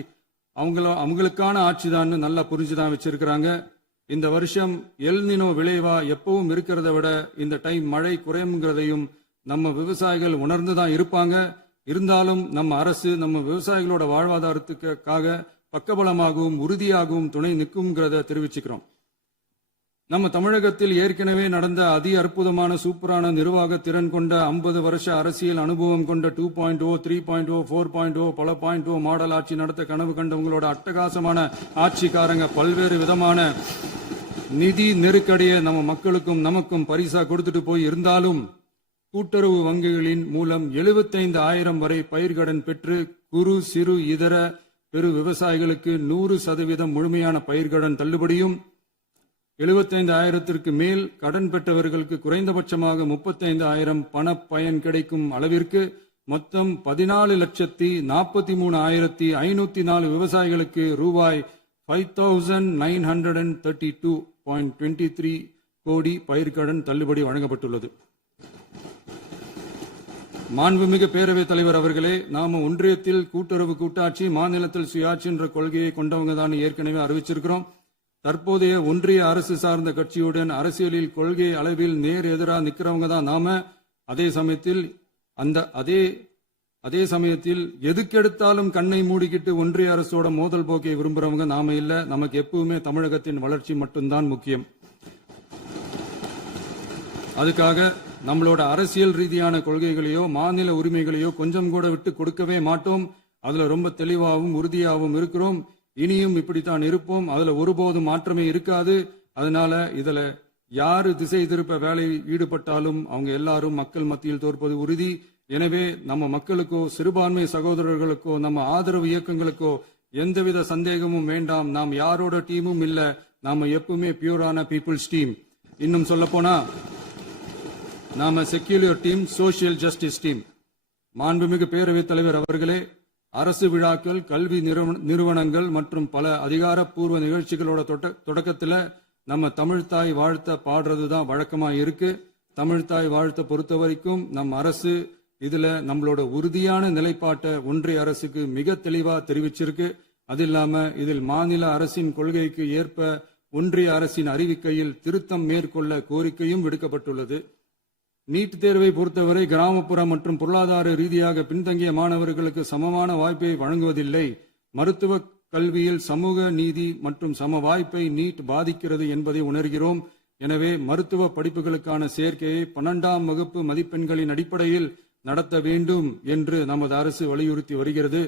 அவங்களுக்கான ஆட்சி தான் நல்லா புரிஞ்சுதான் வச்சிருக்கிறாங்க. இந்த வருஷம் எல்னினோ விளைவா எப்பவும் இருக்கிறத விட இந்த டைம் மழை குறையுங்கிறதையும் நம்ம விவசாயிகள் உணர்ந்துதான் இருப்பாங்க. இருந்தாலும் நம்ம அரசு நம்ம விவசாயிகளோட வாழ்வாதாரத்துக்காக பக்கபலமாகவும் உறுதியாகவும் துணை நிற்கும்ங்கிறத தெரிவிச்சுக்கிறோம். நம்ம தமிழகத்தில் ஏற்கனவே நடந்த அதி அற்புதமான சூப்பரான நிர்வாக திறன் கொண்ட 50 வருஷ அரசியல் அனுபவம் கொண்ட 2.0, 3.0, 4.0 பல 0.0 மாடல் ஆட்சி நடத்த கனவு கண்டவங்களோட அட்டகாசமான ஆட்சிக்காரங்க பல்வேறு விதமான நிதி நெருக்கடியை நம்ம மக்களுக்கும் நமக்கும் பரிசா கொடுத்துட்டு போய் இருந்தாலும் கூட்டுறவு வங்கிகளின் மூலம் 75,000 வரை பயிர்கடன் பெற்று குறு சிறு இதர பெரு விவசாயிகளுக்கு 100% முழுமையான பயிர்கடன் தள்ளுபடியும் 75,000க்கு மேல் கடன் பெற்றவர்களுக்கு குறைந்தபட்சமாக 35,000 பண பயன் கிடைக்கும் அளவிற்கு மொத்தம் 14,43,504 விவசாயிகளுக்கு ரூபாய் 5,932.23 கோடி பயிர்கடன் தள்ளுபடி வழங்கப்பட்டுள்ளது. மாண்புமிகு பேரவைத் தலைவர் அவர்களே, நாம ஒன்றியத்தில் கூட்டுறவு கூட்டாட்சி, மாநிலத்தில் சுயாட்சி என்ற கொள்கையை கொண்டவங்க தான் ஏற்கனவே அறிவிச்சிருக்கிறோம். தற்போதைய ஒன்றிய அரசு சார்ந்த கட்சியுடன் அரசியலில் கொள்கை அளவில் நேர் எதிராக நிக்கிறவங்க தான் நாம. அதே சமயத்தில் எதுக்கெடுத்தாலும் கண்ணை மூடிக்கிட்டு ஒன்றிய அரசோட மோதல் போக்கை விரும்புறவங்க நாம இல்ல. நமக்கு எப்பவுமே தமிழகத்தின் வளர்ச்சி மட்டும்தான் முக்கியம். அதுக்காக நம்மளோட அரசியல் ரீதியான கொள்கைகளையோ மாநில உரிமைகளையோ கொஞ்சம் கூட விட்டு கொடுக்கவே மாட்டோம். அதுல ரொம்ப தெளிவாகவும் உறுதியாகவும் இருக்கிறோம். இனியும் இப்படித்தான் இருப்போம். அதுல ஒருபோதும் மாற்றமே இருக்காது. அதனால இதுல யாரு திசை திருப்ப வேலையில் ஈடுபட்டாலும் அவங்க எல்லாரும் மக்கள் மத்தியில் தோற்பது உறுதி. எனவே நம்ம மக்களுக்கோ சிறுபான்மை சகோதரர்களுக்கோ நம்ம ஆதரவு இயக்கங்களுக்கோ எந்தவித சந்தேகமும் வேண்டாம். நாம் யாரோட டீமும் இல்ல. நாம எப்பவுமே பியூரான பீப்புள்ஸ் டீம். இன்னும் சொல்ல போனா நாம secular team, social justice team. மாண்புமிகு பேரவைத் தலைவர் அவர்களே, அரசு விழாக்கள், கல்வி நிறுவனங்கள் மற்றும் பல அதிகாரப்பூர்வ நிகழ்ச்சிகளோட தொடக்கத்துல நம்ம தமிழ்தாய் வாழ்த்த பாடுறதுதான் வழக்கமா இருக்கு. தமிழ்தாய் வாழ்த்த பொறுத்த வரைக்கும் நம் அரசு இதுல நம்மளோட உறுதியான நிலைப்பாட்டை ஒன்றிய அரசுக்கு மிக தெளிவா தெரிவிச்சிருக்கு. அது இல்லாம இதில் மாநில அரசின் கொள்கைக்கு ஏற்ப ஒன்றிய அரசின் அறிவிக்கையில் திருத்தம் மேற்கொள்ள கோரிக்கையும் விடுக்கப்பட்டுள்ளது. நீட் தேர்வை பொறுத்தவரை கிராமப்புற மற்றும் பொருளாதார ரீதியாக பின்தங்கிய மாணவர்களுக்கு சமமான வாய்ப்பை வழங்குவதில்லை. மருத்துவ கல்வியில் சமூக நீதி மற்றும் சம வாய்ப்பை நீட் பாதிக்கிறது என்பதை உணர்கிறோம். எனவே மருத்துவ படிப்புகளுக்கான சேர்க்கையை 12ஆம் வகுப்பு மதிப்பெண்களின் அடிப்படையில் நடத்த வேண்டும் என்று நமது அரசு வலியுறுத்தி வருகிறது.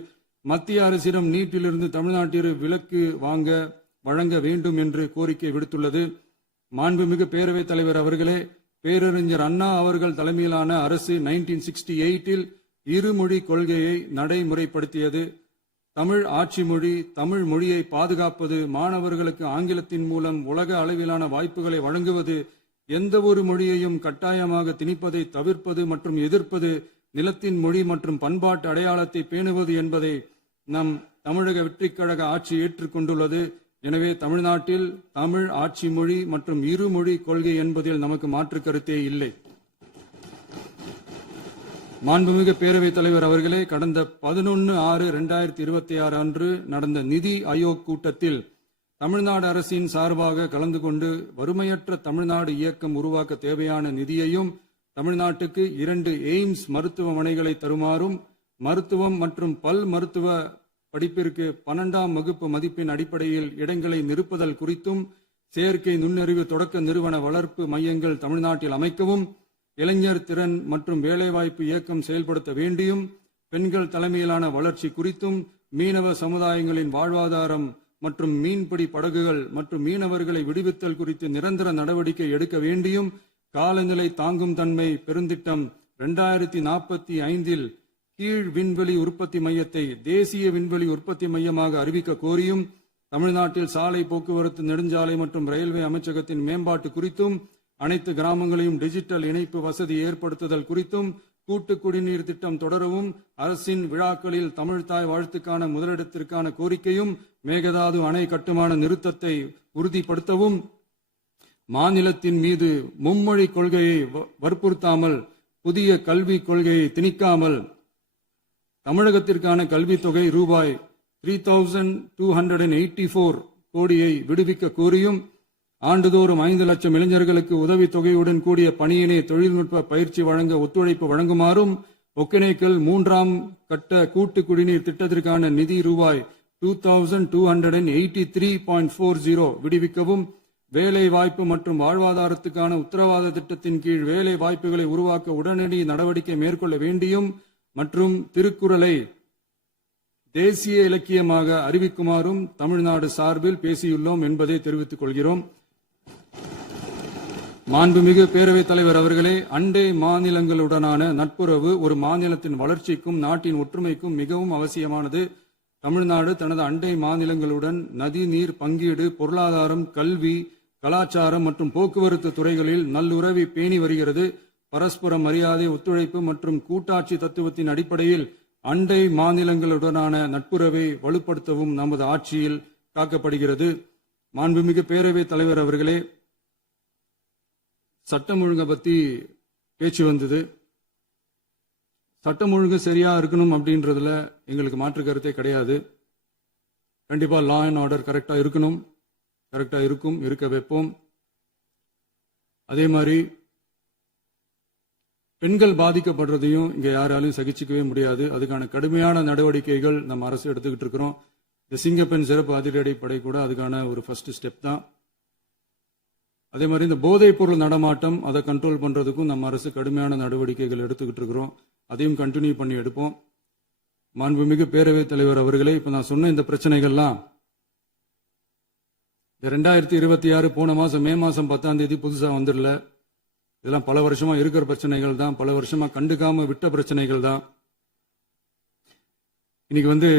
மத்திய அரசிடம் நீட்டிலிருந்து தமிழ்நாட்டிற்கு விலக்கு வழங்க வேண்டும் என்று கோரிக்கை விடுத்துள்ளது. மாண்புமிகு பேரவைத் தலைவர் அவர்களே, பேரறிஞர் அண்ணா அவர்கள் தலைமையிலான அரசு 1968இல் இருமொழி கொள்கையை நடைமுறைப்படுத்தியது. தமிழ் ஆட்சி மொழி, தமிழ் மொழியை பாதுகாப்பது, மாணவர்களுக்கு ஆங்கிலத்தின் மூலம் உலக அளவிலான வாய்ப்புகளை வழங்குவது, எந்த ஒரு மொழியையும் கட்டாயமாக திணிப்பதை தவிர்ப்பது மற்றும் எதிர்ப்பது, நிலத்தின் மொழி மற்றும் பண்பாட்டு அடையாளத்தை பேணுவது என்பதை நம் தமிழக வெற்றிக் கழக ஆட்சி ஏற்றுக்கொண்டுள்ளது. எனவே தமிழ்நாட்டில் தமிழ் ஆட்சி மொழி மற்றும் இருமொழி கொள்கை என்பதில் நமக்கு மாற்று கருத்தே இல்லை. மாண்புமிகு பேரவைத் தலைவர் அவர்களே, கடந்த 11/6/2026 அன்று நடந்த நிதி ஆயோக் கூட்டத்தில் தமிழ்நாடு அரசின் சார்பாக கலந்து கொண்டு வறுமையற்ற தமிழ்நாடு இயக்கம் உருவாக்க தேவையான நிதியையும், தமிழ்நாட்டுக்கு 2 எய்ம்ஸ் மருத்துவமனைகளை தருமாறும், மருத்துவம் மற்றும் பல் மருத்துவ படிப்பிற்கு 12ஆம் வகுப்பு மதிப்பின் அடிப்படையில் இடங்களை நிரப்புதல் குறித்தும், செயற்கை நுண்ணறிவு தொடக்க நிறுவன வளர்ப்பு மையங்கள் தமிழ்நாட்டில் அமைக்கவும், இளைஞர் திறன் மற்றும் வேலைவாய்ப்பு இயக்கம் செயல்படுத்த வேண்டியும், பெண்கள் தலைமையிலான வளர்ச்சி குறித்தும், மீனவ சமுதாயங்களின் வாழ்வாதாரம் மற்றும் மீன்பிடி படகுகள் மற்றும் மீனவர்களை விடுவித்தல் குறித்து நிரந்தர நடவடிக்கை எடுக்க வேண்டியும், காலநிலை தாங்கும் தன்மை பெருந்திட்டம் 2045 கீழ் விண்வெளி உற்பத்தி மையத்தை தேசிய விண்வெளி உற்பத்தி மையமாக அறிவிக்க கோரியும், தமிழ்நாட்டில் சாலை போக்குவரத்து, நெடுஞ்சாலை மற்றும் ரயில்வே அமைச்சகத்தின் மேம்பாட்டு குறித்தும், அனைத்து கிராமங்களையும் டிஜிட்டல் இணைப்பு வசதி ஏற்படுத்துதல் குறித்தும், கூட்டு குடிநீர் திட்டம் தொடரவும், அரசின் விழாக்களில் தமிழ்தாய் வாழ்த்துக்கான முதலிடத்திற்கான கோரிக்கையும், மேகதாது அணை கட்டுமான நிறுத்தத்தை உறுதிப்படுத்தவும், மாநிலத்தின் மீது மும்மொழி கொள்கையை வற்புறுத்தாமல் புதிய கல்விக் கொள்கையை திணிக்காமல் தமிழகத்திற்கான கல்வித் தொகை ரூபாய் 3284 கோடியை விடுவிக்க கோரியும், ஆண்டுதோறும் 5 லட்சம் இளைஞர்களுக்கு உதவித் தொகையுடன் கூடிய பணியினை தொழில்நுட்ப பயிற்சி வழங்க ஒத்துழைப்பு வழங்குமாறும், ஒகேனக்கல் 3ஆம் கட்ட கூட்டு குடிநீர் திட்டத்திற்கான நிதி ரூபாய் 2283.40 விடுவிக்கவும், வேலை வாய்ப்பு மற்றும் வாழ்வாதாரத்துக்கான உத்தரவாத திட்டத்தின் கீழ் வேலை வாய்ப்புகளை உருவாக்க உடனடி நடவடிக்கை மேற்கொள்ள வேண்டியும் மற்றும் திருக்குறளை தேசிய இலக்கியமாக அறிவிக்குமாறும் தமிழ்நாடு சார்பில் பேசியுள்ளோம் என்பதை தெரிவித்துக் கொள்கிறோம். மாண்புமிகு பேரவைத் தலைவர் அவர்களே, அண்டை மாநிலங்களுடனான நட்புறவு ஒரு மாநிலத்தின் வளர்ச்சிக்கும் நாட்டின் ஒற்றுமைக்கும் மிகவும் அவசியமானது. தமிழ்நாடு தனது அண்டை மாநிலங்களுடன் நதி நீர் பங்கீடு, பொருளாதாரம், கல்வி, கலாச்சாரம் மற்றும் போக்குவரத்து துறைகளில் நல்லுறவை பேணி வருகிறது. பரஸ்பர மரியாதை, ஒத்துழைப்பு மற்றும் கூட்டாட்சி தத்துவத்தின் அடிப்படையில் அண்டை மாநிலங்களுடனான நட்புறவை வலுப்படுத்தவும் நமது ஆட்சியில் காக்கப்படுகிறது. மாண்புமிகு பேரவைத் தலைவர் அவர்களே, சட்டம் ஒழுங்கை பத்தி பேச்சு வந்தது. சட்டம் ஒழுங்கு சரியா இருக்கணும் அப்படின்றதுல எங்களுக்கு மாற்று கருத்தே கிடையாது. கண்டிப்பா லா அண்ட் ஆர்டர் கரெக்டா இருக்கணும், கரெக்டா இருக்கும், இருக்க வைப்போம். அதே மாதிரி பெண்கள் பாதிக்கப்படுறதையும் இங்க யாராலையும் சகிச்சுக்கவே முடியாது. அதுக்கான கடுமையான நடவடிக்கைகள் நம்ம அரசு எடுத்துக்கிட்டு இருக்கிறோம். இந்த சிங்கப்பெண் சிறப்பு அதிரடி படை கூட அதுக்கான ஒரு ஃபர்ஸ்ட் ஸ்டெப் தான். அதே மாதிரி இந்த போதைப் பொருள் நடமாட்டம், அதை கண்ட்ரோல் பண்றதுக்கும் நம்ம அரசு கடுமையான நடவடிக்கைகள் எடுத்துக்கிட்டு இருக்கிறோம். அதையும் கண்டினியூ பண்ணி எடுப்போம். மாண்புமிகு பேரவைத் தலைவர் அவர்களே, இப்ப நான் சொன்ன இந்த பிரச்சனைகள்லாம் 2026 போன மாசம் மே மாசம் 10ஆம் தேதி புதுசா வந்துடல. இதெல்லாம் பல வருஷமா இருக்கிற பிரச்சனைகள் தான், பல வருஷமா கண்டுக்காம விட்ட பிரச்சனைகள் தான். இன்னைக்கு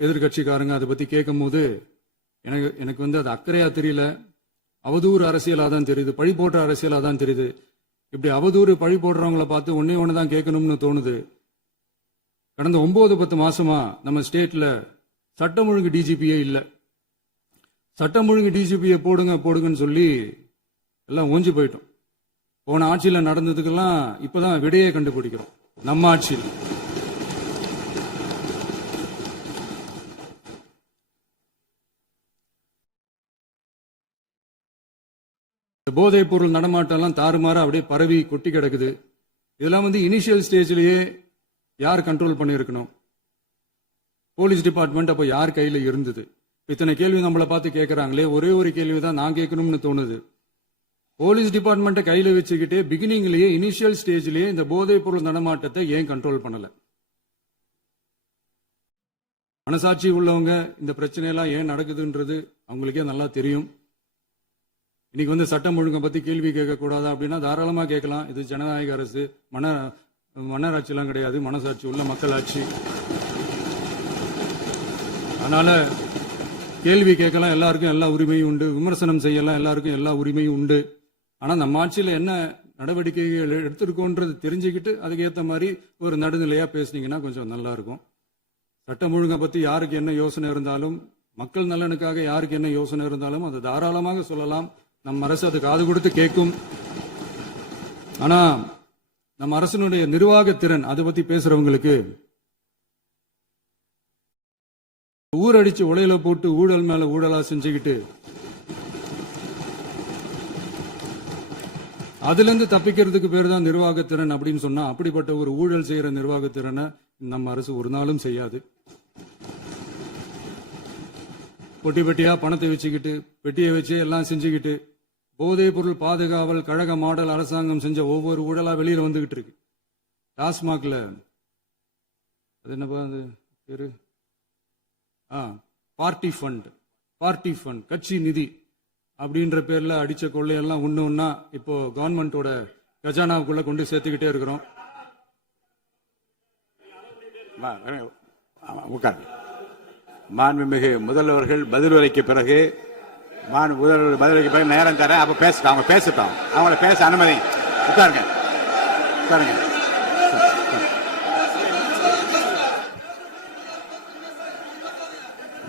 எதிர்கட்சிக்காரங்க அதை பத்தி கேட்கும் போது எனக்கு அது அக்கறையா தெரியல, அவதூறு அரசியலா தான் தெரியுது, பழி போடுற அரசியலா தான் தெரியுது. இப்படி அவதூறு பழி போடுறவங்களை பார்த்து ஒன்னே ஒண்ணுதான் கேட்கணும்னு தோணுது. கடந்த 9-10 மாசமா நம்ம ஸ்டேட்ல சட்டம் ஒழுங்கு டிஜிபியே இல்ல. சட்டம் ஒழுங்கு டிஜிபியை போடுங்கன்னு சொல்லி எல்லாம் ஓஞ்சி போயிட்டோம். போன ஆட்சியில நடந்ததுக்கெல்லாம் இப்பதான் விடையே கண்டுபிடிக்கிறோம் நம்ம ஆட்சியில். போதைப் பொருள் நடமாட்டம் எல்லாம் தாறுமாறா அப்படியே பரவி கொட்டி கிடக்குது. இதெல்லாம் இனிஷியல் ஸ்டேஜ்லயே யார் கண்ட்ரோல் பண்ணியிருக்கணும்? போலீஸ் டிபார்ட்மெண்ட் அப்ப யார் கையில இருந்தது? இத்தனை கேள்வி நம்மளை பார்த்து கேட்கறாங்களே, ஒரே ஒரு கேள்விதான் நான் கேட்கணும்னு தோணுது. போலீஸ் டிபார்ட்மெண்ட்டை கையில வச்சுக்கிட்டே பிகினிங்லயே இனிஷியல் ஸ்டேஜ்லயே இந்த போதைப் பொருள் நடமாட்டத்தை ஏன் கண்ட்ரோல் பண்ணல? மனசாட்சி உள்ளவங்க இந்த பிரச்சனையெல்லாம் ஏன் நடக்குதுன்றது அவங்களுக்கே நல்லா தெரியும். இன்னைக்கு சட்டம் ஒழுங்கை பத்தி கேள்வி கேட்க கூடாதா அப்படின்னா தாராளமா கேட்கலாம். இது ஜனநாயக அரசு, மன்னராட்சி எல்லாம் கிடையாது, மனசாட்சி உள்ள மக்களாட்சி. அதனால கேள்வி கேட்கலாம், எல்லாருக்கும் எல்லா உரிமையும் உண்டு. விமர்சனம் செய்யலாம், எல்லாருக்கும் எல்லா உரிமையும் உண்டு. ஆனா நம்ம ஆட்சியில என்ன நடவடிக்கைகள் எடுத்திருக்கோன்றது தெரிஞ்சுக்கிட்டு அதுக்கு ஏற்ற மாதிரி ஒரு நடுநிலையா பேசுனீங்கன்னா கொஞ்சம் நல்லா இருக்கும். சட்டம் ஒழுங்கை பத்தி யாருக்கு என்ன யோசனை இருந்தாலும், மக்கள் நலனுக்காக யாருக்கு என்ன யோசனை இருந்தாலும் அதை தாராளமாக சொல்லலாம். நம்ம அரசு அது காது கொடுத்து கேட்கும். ஆனா நம்ம அரசினுடைய நிர்வாக திறன் அதை பத்தி பேசுறவங்களுக்கு ஊரடிச்சு உலையில போட்டு ஊழல் மேல ஊழலா செஞ்சுக்கிட்டு அதுல இருந்து தப்பிக்கிறதுக்கு பேர் தான் நிர்வாகத்திறன் அப்படின்னு சொன்னா, அப்படிப்பட்ட ஒரு ஊழல் செய்யற நிர்வாகத்திறனை நம்ம அரசு ஒரு நாளும் செய்யாது. பொட்டி பெட்டியா பணத்தை வச்சுக்கிட்டு, பெட்டியை வச்சு எல்லாம் செஞ்சுக்கிட்டு, போதைப் பொருள் பாதுகாவல் கழக மாடல் அரசாங்கம் செஞ்ச ஒவ்வொரு ஊழலா வெளியில வந்துகிட்டு இருக்கு. டாஸ்மாக்ல அது என்னப்பா அது பேரு பார்ட்டி ஃபண்ட் கட்சி நிதி அப்படின்ற பேர்ல அடிச்ச கொள்ளையெல்லாம் ஒண்ணா இப்போ கவர்மெண்டோட கஜானாவுக்குள்ள கொண்டு சேர்த்துக்கிட்டே இருக்கிறோம். உட்காருங்க. மாண்புமிகு முதல்வர்கள் பதில் உரைக்கு பிறகு முதல்வர் பதிலுக்கு பிறகு நேரம் தர அப்ப பேசட்டும், அவங்க பேசட்டும், அவங்கள பேச அனுமதி. உட்காருங்க உட்காருங்க.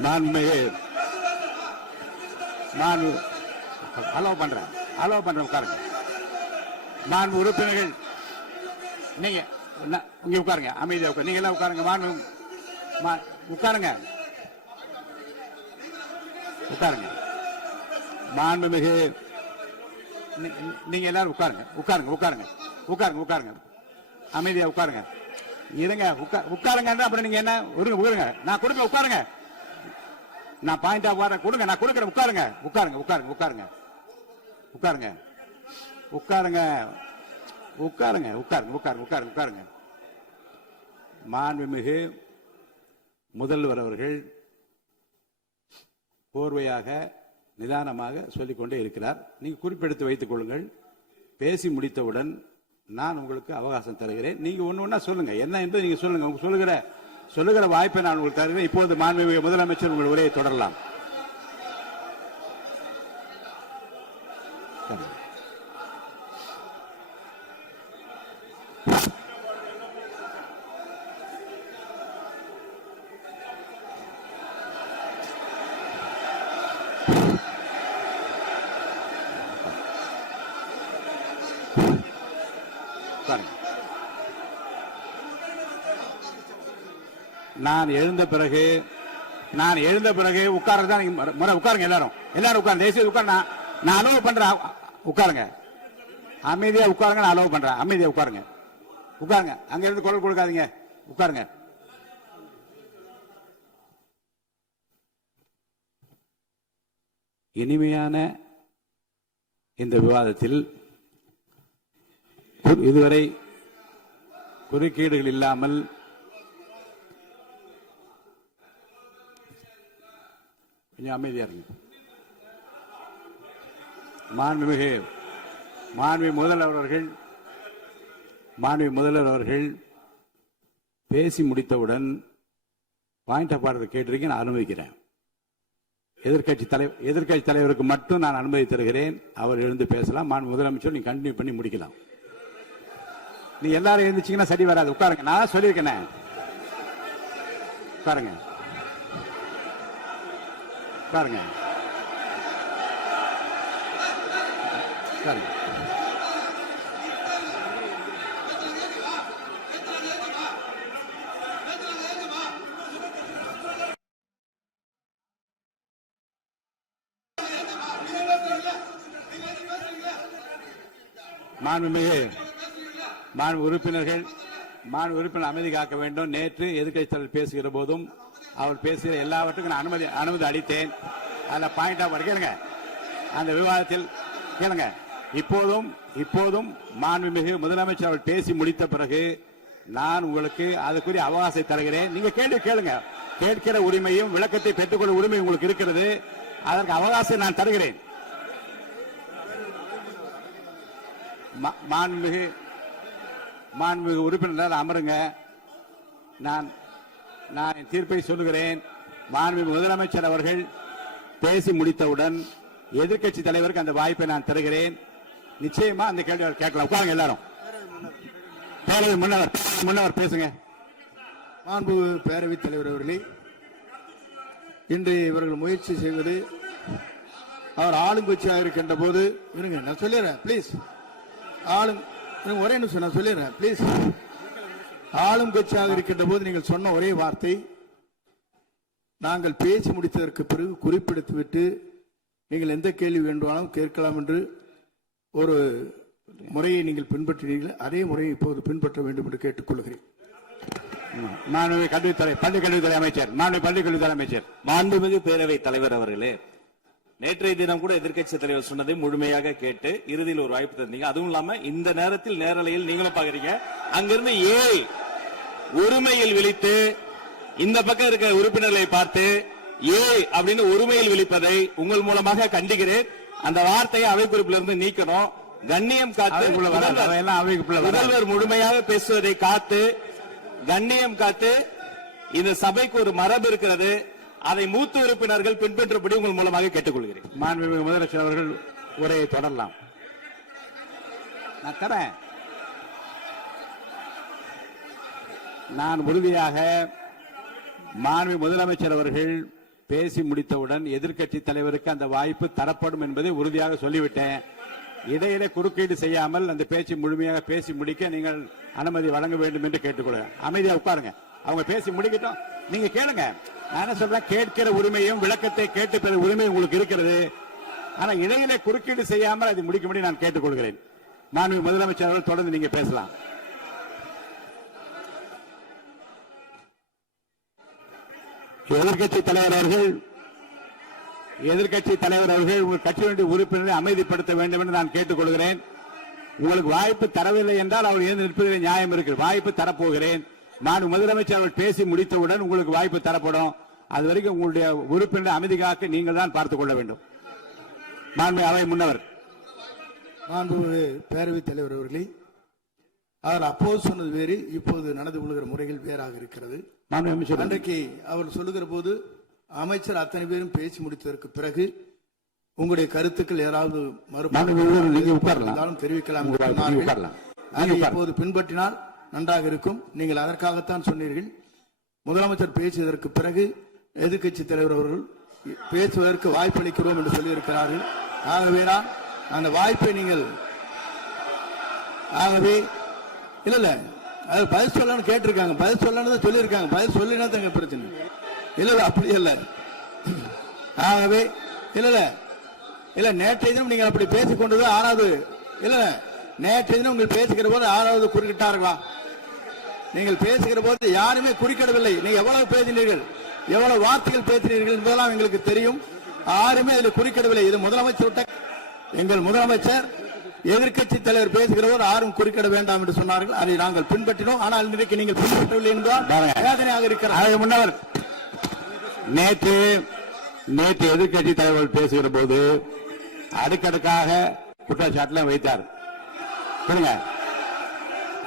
மாண்புமிகு அலோவ் பண்றேன் உட்காருங்க. மாண்பு உறுப்பினர்கள் நீங்க இங்க உட்காருங்க, அமைதியா உட்காரு. நீங்க எல்லாம் உட்காருங்க. உட்காருங்க உட்காருங்க. மாண்புமிகு நீங்க எல்லாரும் உட்காருங்க. அமைதியா உட்காருங்க. இருங்க உட்காருங்க. அப்புறம் நீங்க என்ன உட்காருங்க. நான் கொடுக்க உட்காருங்க. நான் பாயிண்டா கொடுங்க. நான் கொடுக்குறேன். உட்காருங்க. மாண்புமிகு முதல்வர் அவர்கள் கோர்வையாக நிதானமாக சொல்லிக்கொண்டே இருக்கிறார். நீங்க குறிப்பெடுத்து வைத்துக் கொள்ளுங்கள். பேசி முடித்தவுடன் நான் உங்களுக்கு அவகாசம் தருகிறேன். நீங்க ஒண்ணு சொல்லுங்க, என்ன என்று நீங்க சொல்லுங்க. உங்க சொல்லுகிற வாய்ப்பை நான் உங்களுக்கு தருகிறேன். இப்போது மாண்புமிகு முதலமைச்சர் உங்கள் உரையை தொடரலாம். நான் எழுந்த பிறகு உட்கார்றதுதான் முறை. உட்காருங்க. எல்லாரும் உட்காருங்க. தேசிய உட்கார். நான் அலோவ் பண்றேன். உட்காருங்க. அமைதியா உட்காருங்க. நான் அலோவ் பண்றேன். அமைதியா உட்காருங்க. அங்க இருந்து குரல் கொடுக்காதீங்க. உட்காருங்க. இனிமையான இந்த விவாதத்தில் இதுவரை குறுக்கீடுகள் இல்லாமல் கொஞ்சம் அமைதியா இருங்க. மாண்புமிகு முதல்வர் அவர்கள் பேசி முடித்தவுடன் பாயிண்ட் ஆஃப் ஆர்டர் கேட்டிருக்கேன். நான் அனுமதிக்கிறேன். எதிர்கட்சி தலைவருக்கு மட்டும் நான் அனுமதி தருகிறேன். அவர் எழுந்து பேசலாம். மாண்பு முதலமைச்சர் நீங்க கண்டினியூ பண்ணி முடிக்கலாம். நீ எல்லாரும் எழுந்துச்சீங்கன்னா சரி வராது. உட்காருங்க. நான் சொல்லியிருக்கேன். உட்காருங்க. மாண்பு உறுப்பினர் அமைதி காக்க வேண்டும். நேற்று எதிர்க்கட்சி தலைவர் பேசுகிற போதும் அவர் பேசுகிற எல்லாவற்றுக்கும் நான் அனுமதி அளித்தேன். அதுல பாயிண்ட் ஆஃப் கேளுங்க. அந்த விவாதத்தில் கேளுங்க. இப்போதும் மாண்புமிகு முதலமைச்சர் அவர் பேசி முடித்த பிறகு நான் உங்களுக்கு அதுக்குரிய அவகாசத்தை தருகிறேன். நீங்க கேள்வி கேளுங்க. கேட்கிற உரிமையும் விளக்கத்தை பெற்றுக்கொள்ள உரிமை உங்களுக்கு இருக்கிறது. அதற்கு அவகாசம் நான் தருகிறேன். மாண்புமிகு உறுப்பினர் அமருங்க. நான் என் தீர்ப்பை சொல்லுகிறேன். மாண்புமிகு முதலமைச்சர் அவர்கள் பேசி முடித்தவுடன் எதிர்க்கட்சி தலைவருக்கு அந்த வாய்ப்பை நான் தருகிறேன். நிச்சயமா அந்த கேள்வி கேட்கலாம். உட்காருங்க. எல்லாரும் முன்னவர் பேசுங்க. மாண்பு பேரவைத் தலைவர் அவர்களே, இன்று இவர்கள் முயற்சி செய்வது அவர் ஆளுங்கட்சியாக இருக்கின்ற போது இருங்க, நான் சொல்லிடுறேன் பிளீஸ். ஒரே நிமிஷம் நான் சொல்லிடுறேன் பிளீஸ். ஆளும் கட்சியாக இருக்கின்ற போது நீங்கள் சொன்ன ஒரே வார்த்தை, நாங்கள் பேசி முடித்ததற்கு பிறகு குறிப்பிடுத்துவிட்டு நீங்கள் எந்த கேள்வி வேண்டுமானாலும் கேட்கலாம் என்று ஒரு முறையை நீங்கள் பின்பற்றினீர்கள். அதே முறையை இப்போது பின்பற்ற வேண்டும் என்று கேட்டுக்கொள்கிறேன். பள்ளிக்கல்வித்துறை அமைச்சர் மாண்புமிகு பேரவைத் தலைவர் அவர்களே, நேற்றைய தினம் கூட எதிர்க்கட்சி தலைவர் சொன்னதை முழுமையாக கேட்டு இறுதியில் ஒரு வாய்ப்பு தந்தீங்க. அதுவும் இல்லாம இந்த நேரத்தில் நேரலையில் நீங்களும் பாக்குறீங்க. அங்கிருந்து ஒருமையில் விழித்து இந்த பக்கம் இருக்கிற உறுப்பினர்களை பார்த்து ஏ அப்படின்னு ஒருமையில் விழிப்பதை உங்கள் மூலமாக கண்டிக்கிறேன். அந்த வார்த்தையை அவை குறிப்பிலிருந்து நீக்கணும். கண்ணியம் காத்து முதல்வர் முழுமையாக பேசுவதை காத்து கண்ணியம் காத்து இந்த சபைக்கு ஒரு மரபு இருக்கிறது. அதை மூத்த உறுப்பினர்கள் பின்பற்றபடி உங்கள் மூலமாக கேட்டுக்கொள்கிறேன். மாண்புமிகு முதலமைச்சர் அவர்கள் உரையை தொடரலாம். நான் தரேன். நான் உறுதியாக மாண்புமிகு முதலமைச்சர் அவர்கள் பேசி முடித்தவுடன் எதிர்க்கட்சி தலைவருக்கு அந்த வாய்ப்பு தரப்படும் என்பதை உறுதியாக சொல்லிவிட்டேன். இடையிலே குறுக்கீடு செய்யாமல் அந்த பேச்சு முழுமையாக பேசி முடிக்க நீங்கள் அனுமதி வழங்க வேண்டும் என்று கேட்டுக்கொள்கிறேன். அமைதியா உட்காருங்க. அவங்க பேசி முடிக்கட்டும், நீங்க கேளுங்க. நான் என்ன சொல்றேன், கேட்கிற உரிமையும் விளக்கத்தை கேட்டு பெற உரிமை உங்களுக்கு இருக்கிறது. ஆனா இடையிலே குறுக்கீடு செய்யாமல் அதை முடிக்கும்படி நான் கேட்டுக்கொள்கிறேன். மாண்புமிகு முதலமைச்சர் அவர்கள் தொடர்ந்து நீங்க பேசலாம். எதிர்க்கட்சி தலைவர் அவர்கள் உங்கள் கட்சியினுடைய உறுப்பினரை அமைதிப்படுத்த வேண்டும் என்று நான் கேட்டுக்கொள்கிறேன். உங்களுக்கு வாய்ப்பு தரவில்லை என்றால் அவர் எழுந்து நிற்பதில் நியாயம் இருக்கு. வாய்ப்பு தரப்போகிறேன். நான் முதலமைச்சர் அவர்கள் பேசி முடித்தவுடன் உங்களுக்கு வாய்ப்பு தரப்படும். அது வரைக்கும் உங்களுடைய உறுப்பினரை அமைதி காக்க நீங்கள் தான் பார்த்துக் கொள்ள வேண்டும். மாண்புமிகு அவை முன்னவர். மாண்புமிகு பேரவைத் தலைவர் அவர்களே, அவர் அப்போது சொன்னது வேறு, இப்போது நடந்து கொள்கிற முறைகள் வேறாக இருக்கிறது. அன்றைக்கு அவர் சொல்லுகிற போது அமைச்சர் அத்தனை பேரும் பேசி முடித்ததற்கு பிறகு உங்களுடைய கருத்துக்கள் ஏதாவது தெரிவிக்கலாம். இப்போது பின்பற்றினால் நன்றாக இருக்கும். நீங்கள் அதற்காகத்தான் சொன்னீர்கள். முதலமைச்சர் பேசியதற்கு பிறகு எதிர்க்கட்சி தலைவர் அவர்கள் பேசுவதற்கு வாய்ப்பளிக்கிறோம் என்று சொல்லியிருக்கிறார்கள். ஆகவே அந்த வாய்ப்பை நீங்கள் இல்ல அது பதில் சொல்லணும்னு கேட்டிருக்காங்க. பதில் சொல்லணும் தான் சொல்லியிருக்காங்க. பதில் சொல்லினா தாங்க பிரச்சனை. இல்ல அப்படி இல்ல. ஆகவே இல்ல நேற்றைய தினம் நீங்கள் அப்படி பேசிக் கொண்டது ஆறாவது இல்ல. நேற்றைய தினம் உங்கள் பேசுகிற போது ஆறாவது குறுக்கிட்டார்களா? நீங்கள் பேசுகிற போது யாருமே குறுக்கிடவில்லை. நீங்க எவ்வளவு பேசினீர்கள், எவ்வளவு வார்த்தைகள் பேசினீர்கள் என்பதெல்லாம் எங்களுக்கு தெரியும். யாருமே அதில் குறுக்கிடவில்லை. இது முதலமைச்சர், எங்கள் முதலமைச்சர் எதிர்க்கட்சி தலைவர் பேசுகிறவர் யாரும் குறுக்கிட வேண்டாம் என்று சொன்னார்கள். அதை நாங்கள் பின்பற்றினோம். ஆனால் இன்றைக்கு நீங்கள் பின்பற்றவில்லை என்றால் வேதனையாக இருக்கிறார். முன்னவர் நேற்று எதிர்க்கட்சி தலைவர் பேசுகிற போது அடுக்கடுக்காக குற்றச்சாட்டுல வைத்தார்.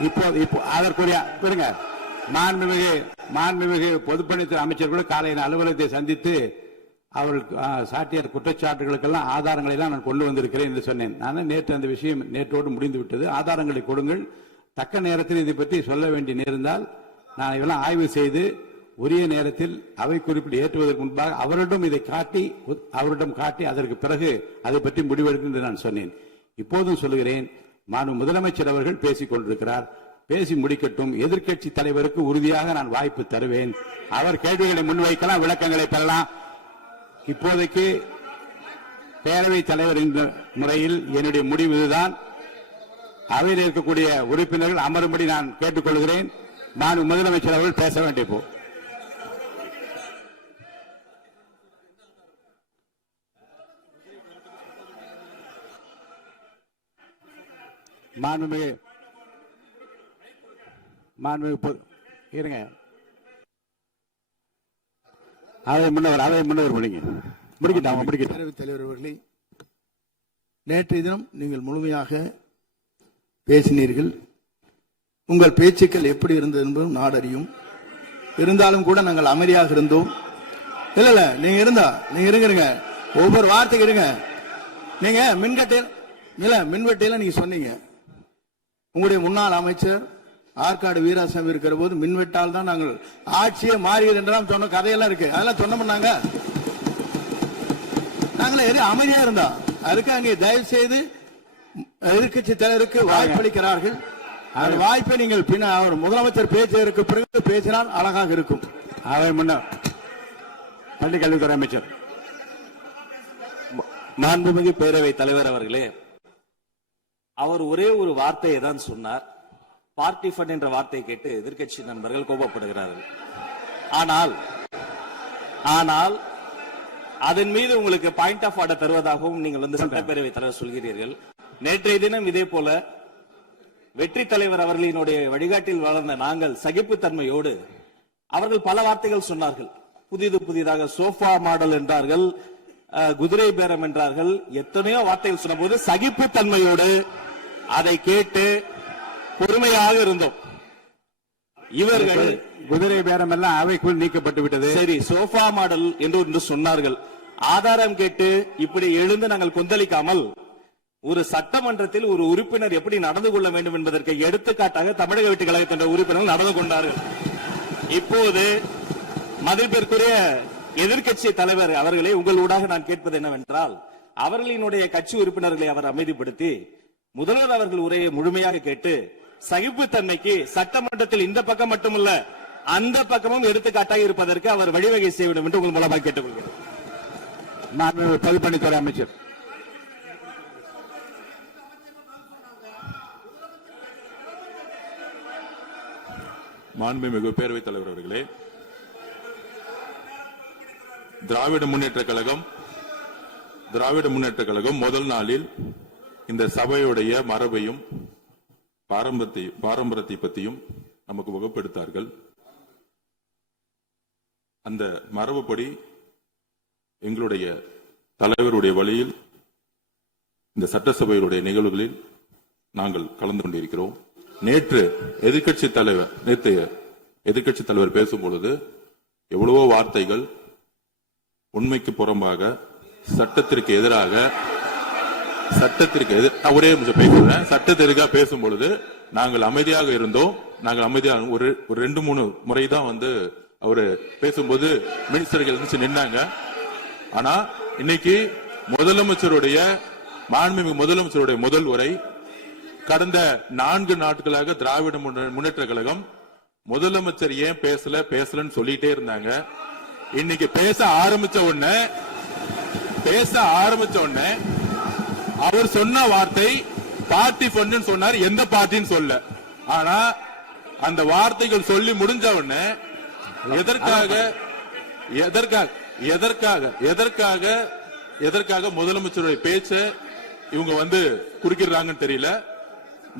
இப்போ அதற்குரிய மாண்புமிகு பொதுப்பணித்துறை அமைச்சர் கூட காலையில் அலுவலகத்தை சந்தித்து அவர்கள் சாட்டிய குற்றச்சாட்டுகளுக்கெல்லாம் ஆதாரங்களை எல்லாம் நான் கொண்டு வந்திருக்கிறேன் என்று சொன்னேன். நான் நேற்று அந்த விஷயம் நேற்றோடு முடிந்து விட்டது. ஆதாரங்களை கொடுங்கள். தக்க நேரத்தில் இதை பற்றி சொல்ல வேண்டிய நேர்ந்தால் நான் இதெல்லாம் ஆய்வு செய்து உரிய நேரத்தில் அவை குறிப்பிட்டு ஏற்றுவதற்கு முன்பாக அவரிடம் காட்டி அதற்கு பிறகு அதை பற்றி முடிவெடுக்கும் என்று நான் சொன்னேன். இப்போதும் சொல்லுகிறேன், மாண்பு முதலமைச்சர் அவர்கள் பேசிக் கொண்டிருக்கிறார். பேசி முடிக்கட்டும். எதிர்க்கட்சி தலைவருக்கு உறுதியாக நான் வாய்ப்பு தருவேன். அவர் கேள்விகளை முன்வைக்கலாம், விளக்கங்களை பெறலாம். இப்போதைக்கு பேரவைத் தலைவர் என்ற முறையில் என்னுடைய முடிவு இதுதான். அவையில் இருக்கக்கூடிய உறுப்பினர்கள் அமரும்படி நான் கேட்டுக்கொள்கிறேன். நான் முதலமைச்சர் அவர்கள் பேச வேண்டிய இருங்க. அவை முன்னவர் பேரவைத் தலைவர் அவர்களே, நேற்றைய தினம் நீங்கள் முழுமையாக பேசினீர்கள். உங்கள் பேச்சுக்கள் எப்படி இருந்தது என்பதும் நாடறியும். இருந்தாலும் கூட நாங்கள் அமைதியாக இருந்தோம். இல்ல நீங்க இருங்க. ஒவ்வொரு வார்த்தைக்கு இருங்க. நீங்க மின்வெட்டையில நீங்க சொன்னீங்க. உங்களுடைய முன்னாள் அமைச்சர் ஆற்காடு வீராசாமி இருக்கிற போது மின்வெட்டால் தான் நாங்கள் ஆட்சியே மாறியது என்றெல்லாம் சொன்ன கதையெல்லாம் இருக்கு. அதெல்லாம் சொன்னோம்னாங்க. நாங்களே அமைதியா இருந்தோம். அதுக்கு அங்கே தயவு செய்து எதிர்க்கட்சி தலைவருக்கு வாய்ப்பளிக்கிறார்கள். அந்த வாய்ப்பை நீங்கள் அவர் முதலமைச்சர் பேசுவதற்கு பிறகு பேசினால் அழகாக இருக்கும். அவை முன்னர் பள்ளிக் கல்வித்துறை அமைச்சர். மாண்புமிகு பேரவைத் தலைவர் அவர்களே, அவர் ஒரே ஒரு வார்த்தையை தான் சொன்னார். பார்ட்டி ஃபண்ட் என்ற வார்த்தையை கேட்டு எதிர்க்கட்சி நண்பர்கள் கோபப்படுகிறார்கள். ஆனால் அதன் மீது உங்களுக்கு பாயிண்ட் ஆஃப் ஆர்டர் தருவதாகவும் நீங்கள் சட்டப்பேரவைத் தலைவர் சொல்கிறீர்கள். நேற்றைய தினம் இதே போல வெற்றி தலைவர் அவர்களினுடைய வழிகாட்டில் வளர்ந்த நாங்கள் சகிப்புத்தன்மையோடு அவர்கள் பல வார்த்தைகள் சொன்னார்கள். புதிதாக சோஃபா மாடல் என்றார்கள், குதிரை பேரம் என்றார்கள், எத்தனையோ வார்த்தைகள் சொன்னபோது சகிப்புத்தன்மையோடு அதை கேட்டு பொறுமையாக இருந்தோம். இவர்கள் குதிரை பேரம் எல்லாம் அவைக்குள் நீக்கப்பட்டு விட்டது. சரி, சோஃபா மாடல் என்று சொன்னார்கள். ஆதாரம் கேட்டு இப்படி எழுந்து நாங்கள் கொந்தளிக்காமல் ஒரு சட்டமன்றத்தில் ஒரு உறுப்பினர் எப்படி நடந்து கொள்ள வேண்டும் என்பதற்கு எடுத்துக்காட்டாக தமிழக வெற்றி கழகத்தின் உறுப்பினர்கள் நடந்து கொண்டார்கள். இப்போது மதிப்பிற்குரிய எதிர்க்கட்சி தலைவர் அவர்களை உங்கள் ஊடாக நான் கேட்பது என்னவென்றால், அவர்களினுடைய கட்சி உறுப்பினர்களை அவர் அமைதிப்படுத்தி முதல்வர் அவர்கள் உரையை முழுமையாக கேட்டு சகிப்புத்தன்மைக்கு சட்டமன்றத்தில் இந்த பக்கம் மட்டுமல்ல அந்த பக்கமும் எடுத்துக்காட்டாக இருப்பதற்கு அவர் வழிவகை செய்ய வேண்டும் என்று உங்கள் மூலமாக கேட்டுக்கொள்கிறேன். பொதுப்பணித்துறை அமைச்சர். மாண்புமிகு பேரவைத் தலைவர் அவர்களே, திராவிட முன்னேற்ற கழகம் முதல் நாளில் இந்த சபையுடைய மரபையும் பாரம்பரியத்தை பற்றியும் நமக்கு வகுப்படுத்தார்கள். அந்த மரபுப்படி எங்களுடைய தலைவருடைய வழியில் இந்த சட்டசபையுடைய நிகழ்வுகளில் நாங்கள் கலந்து கொண்டிருக்கிறோம். நேற்று எதிர்க்கட்சி தலைவர் பேசும்பொழுது எவ்வளவோ வார்த்தைகள் உண்மைக்கு புறம்பாக சட்டத்திற்கு எதிராக ஒரே நிமிஷம் பேசுறேன். சட்டத்திற்காக பேசும் பொழுது நாங்கள் அமைதியாக இருந்தோம். நாங்கள் அமைதியாக ஒரு 2-3 முறை தான் அவரு பேசும்போது மினிஸ்டர்கள் நின்னாங்க. ஆனா இன்னைக்கு மாண்புமிகு முதலமைச்சருடைய முதல் உரை, கடந்த 4 நாட்களாக திராவிட முன்னேற்ற கழகம் முதலமைச்சர் ஏன் பேசலன்னு சொல்லிட்டே இருந்தாங்க. இன்னைக்கு பேச ஆரம்பிச்ச உடனே அவர் சொன்ன வார்த்தை பார்ட்டி ஃபண்ட் சொன்னார். எந்த பார்ட்டின்னு சொல்ல. ஆனா அந்த வார்த்தைகள் சொல்லி முடிஞ்ச உடனே எதற்காக முதலமைச்சருடைய பேச்ச இவங்க குறுக்கிடுறாங்கன்னு தெரியல.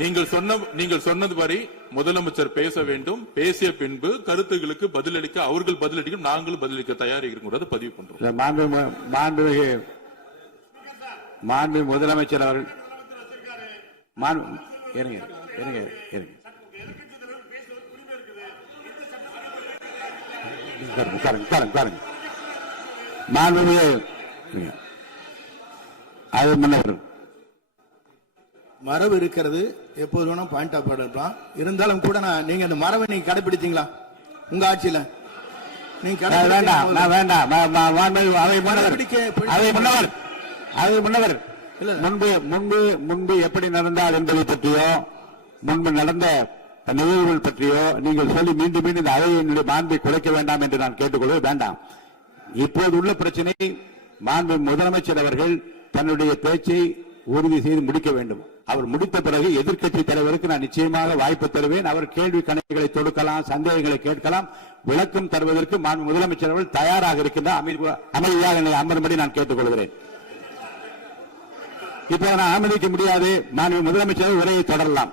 நீங்கள் சொன்னதுபடி முதலமைச்சர் பேச வேண்டும். பேசிய பின்பு கருத்துகளுக்கு பதிலளிக்க அவர்கள் பதிலளிக்கும், நாங்களும் பதிலளிக்க தயாராக இருக்கிறோம். பதிவு பண்றோம். மாண்புமிகு முதலமைச்சர் அவர்கள் மரபு இருக்கிறது, எப்போது வேணும் பாயிண்ட் ஆஃப் ஆர்டர் இருக்கலாம். இருந்தாலும் கூட நீங்க அந்த மரபை நீங்க கடைபிடித்தீங்களா உங்க ஆட்சியில? நீங்க முன்பு எப்படி நடந்தால் என்பதை பற்றியோ முன்பு நடந்த நிகழ்வுகள் பற்றியோ நீங்கள் சொல்லி மீண்டும் இந்த அவையினுடைய மாண்பை குறைக்க வேண்டாம் என்று நான் கேட்டுக்கொள்ள வேண்டாம். இப்போது உள்ள பிரச்சனை, மாண்பு முதலமைச்சர் அவர்கள் தன்னுடைய பேச்சை உறுதி செய்து முடிக்க வேண்டும். அவர் முடித்த பிறகு எதிர்க்கட்சி தலைவருக்கு நான் நிச்சயமாக வாய்ப்பு தருவேன். அவர் கேள்வி கணக்குகளை தொடுக்கலாம், சந்தேகங்களை கேட்கலாம், விளக்கம் தருவதற்கு மாண்பு முதலமைச்சர் அவர்கள் தயாராக இருக்கின்றார். அமைதியாக என்னை அமரும்படி நான் கேட்டுக்கொள்கிறேன். இப்ப நான் அனுமதிக்க முடியாது. மாண்பு முதலமைச்சர் உரையை தொடரலாம்.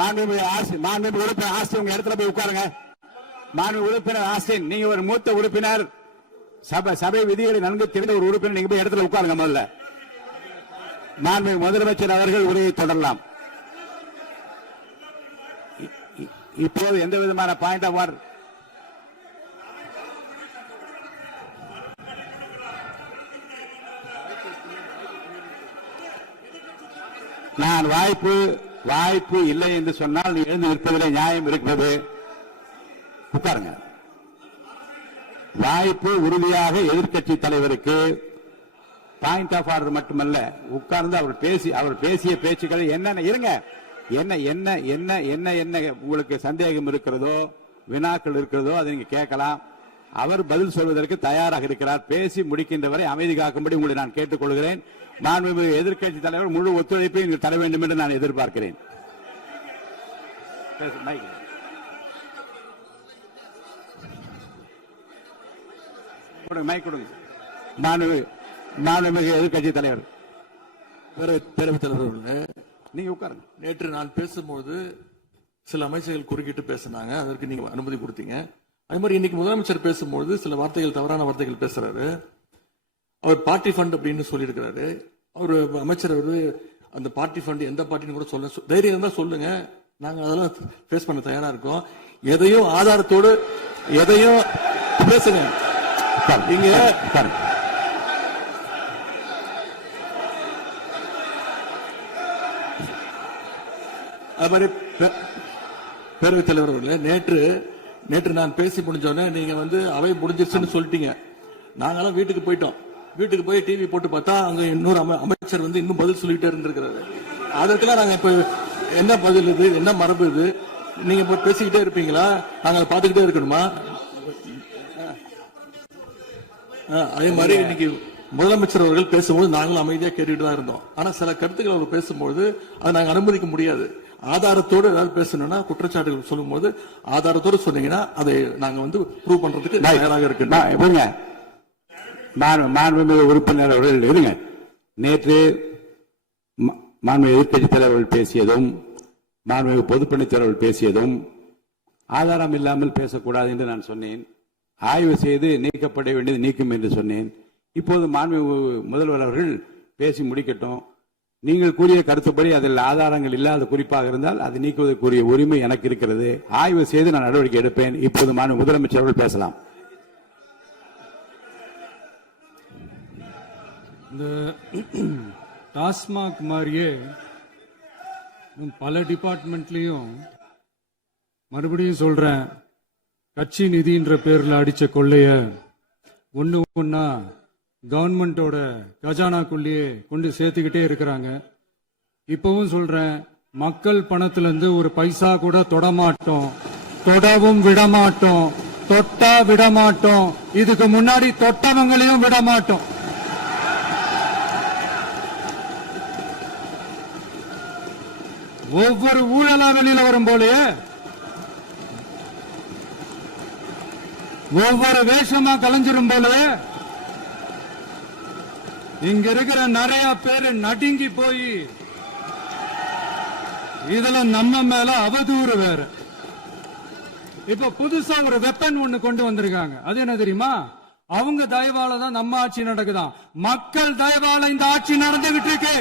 மாண்புமிகு உறுப்பினர் ஆஸ்டின் உங்க இடத்துல போய் உட்காருங்க. மாண்புமிகு உறுப்பினர் ஆஸ்டின், நீங்க ஒரு மூத்த உறுப்பினர், சபை விதிகளை நன்கு தெரிந்த ஒரு உறுப்பினர், நீங்க போய் இடத்துல உட்காருங்க. முதல்ல மாண்புமிகு முதலமைச்சர் அவர்கள் உரையை தொடரலாம். இப்போது எந்த விதமான பாயிண்ட் ஆஃப் ஆர்டர் நான் வாய்ப்பு இல்லை என்று சொன்னால் நீ எழுந்து நிற்பதில் நியாயம் இருக்கிறது. உட்காருங்க. வாய்ப்பு உறுதியாக எதிர்க்கட்சி தலைவருக்கு பாயிண்ட் ஆஃப் ஆர்டர் மட்டுமல்ல, உட்கார்ந்து அவர் பேசிய பேச்சுக்களை என்னென்ன இருங்க, என்ன என்ன என்ன என்ன என்ன உங்களுக்கு சந்தேகம் இருக்கிறதோ, வினாக்கள் இருக்கிறதோ அதை நீங்க கேட்கலாம். அவர் பதில் சொல்வதற்கு தயாராக இருக்கிறார். பேசி முடிக்கின்ற வரை அமைதி காக்கும்படி உங்களை நான் கேட்டுக்கொள்கிறேன். மாண்புமிகு எதிர்க்கட்சி தலைவர் முழு ஒத்துழைப்பை நீங்கள் தர வேண்டும் என்று நான் எதிர்பார்க்கிறேன். மைக் கொடுங்க. மாண்புமிகு எதிர்க்கட்சி தலைவர் பேரவைத் தலைவர் அவர்களே, நீங்க உட்காருங்க. நேற்று நான் பேசும்போது சில அமைச்சர்கள் குறுக்கிட்டு பேசினாங்க, அதற்கு நீங்க அனுமதி கொடுத்தீங்க. அதே மாதிரி இன்னைக்கு முதலமைச்சர் பேசும்போது சில வார்த்தைகள், தவறான வார்த்தைகள் பேசுறாரு. அவர் பார்ட்டி ஃபண்ட் அப்படின்னு சொல்லியிருக்கிறாரு. அவர் அமைச்சர் அந்த பார்ட்டி ஃபண்ட் எந்த பார்ட்டின்னு கூட சொல்ல தைரியம் இருந்தா சொல்லுங்க, நாங்க அதெல்லாம் ஃபேஸ் பண்ண தயாரா இருக்கோம். எதையும் ஆதாரத்தோடு எதையும் பேசுங்க. இங்க அது மாதிரி பேரவைத் தலைவர் அவர்களே, நேற்று நான் பேசி முடிஞ்சோடனே நீங்க அவை முடிஞ்சிருச்சுன்னு சொல்லிட்டீங்க. நாங்கெல்லாம் வீட்டுக்கு போயிட்டோம். வீட்டுக்கு போய் டிவி போட்டு பார்த்தா அங்க இன்னொரு அமைச்சர் இன்னும் பதில் சொல்லிட்டே இருந்திருக்கிறாரு. அதற்கெல்லாம் நாங்க இப்ப என்ன பதில் இது, என்ன மரபு இது? நீங்க இப்ப பேசிக்கிட்டே இருப்பீங்களா? நாங்க அதை பார்த்துக்கிட்டே இருக்கணுமா? அதே மாதிரி இன்னைக்கு முதலமைச்சர் அவர்கள் பேசும்போது நாங்களும் அமைதியா கேட்டுட்டு தான் இருந்தோம். ஆனா சில கருத்துக்கள் அவர் பேசும்போது அதை நாங்க அனுமதிக்க முடியாது. ஆதாரத்தோடு ஏதாவது பேசணும்னா, குற்றச்சாட்டுகள் சொல்லும் போது ஆதாரத்தோடு சொன்னீங்கன்னா அதை நாங்க ப்ரூவ் பண்றதுக்கு தயாராக இருக்கு. மாண்புமிகு உறுப்பினர் அவர்கள் இருங்க. நேற்று மாண்புமிகு எதிர்க்கட்சி தலைவர்கள் பேசியதும், மாண்புமிகு பொதுப்பணித் தலைவர்கள் பேசியதும் ஆதாரம் இல்லாமல் பேசக்கூடாது என்று நான் சொன்னேன். ஆய்வு செய்து நீக்கப்பட வேண்டியது நீக்கும் என்று சொன்னேன். இப்போது மாண்புமிகு முதல்வர் அவர்கள் பேசி முடிக்கட்டும். நீங்கள் கூறிய கருத்துப்படி அதில் ஆதாரங்கள் இல்லாத குறிப்பாக இருந்தால் அதை நீக்குவதற்குரிய உரிமை எனக்கு இருக்கிறது. ஆய்வு செய்து நான் நடவடிக்கை எடுப்பேன். இப்போது மாண்புமிகு முதலமைச்சர் அவர்கள் பேசலாம். இந்த டாஸ்மாக் மாதிரியே பல டிபார்ட்மெண்ட்லயும், மறுபடியும் சொல்றேன், கட்சி நிதின்ற பேர்ல அடிச்ச கொள்ளைய ஒன்னா கவர்மெண்டோட கஜானாக்குள்ளேயே கொண்டு சேர்த்துக்கிட்டே இருக்கிறாங்க. இப்பவும் சொல்றேன், மக்கள் பணத்துல இருந்து ஒரு பைசா கூட தொடமாட்டோம், தொடவும் விடமாட்டோம், தொட்டா விடமாட்டோம். இதுக்கு முன்னாடி தொட்டவங்களையும் விடமாட்டோம். ஒவ்வொரு ஊழலா வெளியில வரும் போலே, ஒவ்வொரு வேஷமா கலைஞ்சிரும் போலே, இங்க இருக்கிற நிறைய பேரு நடுங்கி போய் இதுல நம்ம மேல அவதூறு வேற. இப்ப புதுசா ஒரு வெப்பன் ஒண்ணு கொண்டு வந்திருக்காங்க. அது என்ன தெரியுமா? அவங்க தயவால தான் நம்ம ஆட்சி நடக்குதாம். மக்கள் தயவால இந்த ஆட்சி நடந்துகிட்டு இருக்கு.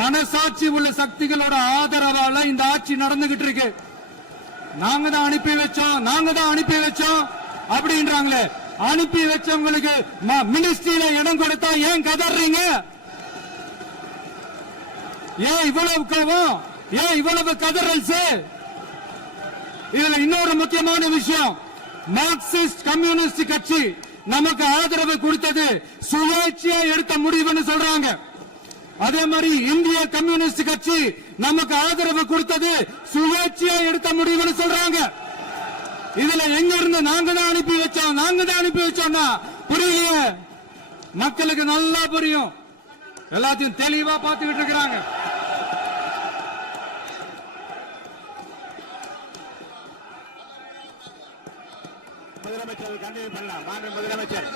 மனசாட்சி உள்ள சக்திகளோட ஆதரவால இந்த ஆட்சி நடந்துகிட்டு இருக்கு. நாங்க தான் அனுப்பி வச்சோம் அப்படின்றாங்களே. அனுப்பி வச்சவங்களுக்கு மினிஸ்ட்ரியில இடம் கொடுத்தா ஏன் கதறீங்க? ஏன் இவ்வளவு கோவம்? ஏன் இவ்வளவு கதறல்ஸ்? இதுல இன்னொரு முக்கியமான விஷயம், மார்க்சிஸ்ட் கம்யூனிஸ்ட் கட்சி நமக்கு ஆதரவு கொடுத்தது சுயேட்சையா எடுத்த முடிவுன்னு சொல்றாங்க. அதே மாதிரி இந்திய கம்யூனிஸ்ட் கட்சி நமக்கு ஆதரவு கொடுத்தது சுயேட்சையா எடுத்த முடிவுன்னு சொல்றாங்க. இதுல எங்க இருந்து நாங்க தான் அனுப்பி வச்சோம்னா புரியலையே. மக்களுக்கு நல்லா புரியும். எல்லாத்தையும் தெளிவா பார்த்துக்கிட்டு இருக்கிறாங்க. முதலமைச்சர் கண்டினியூ பண்ணலாம். மாண்புமிகு முதலமைச்சர்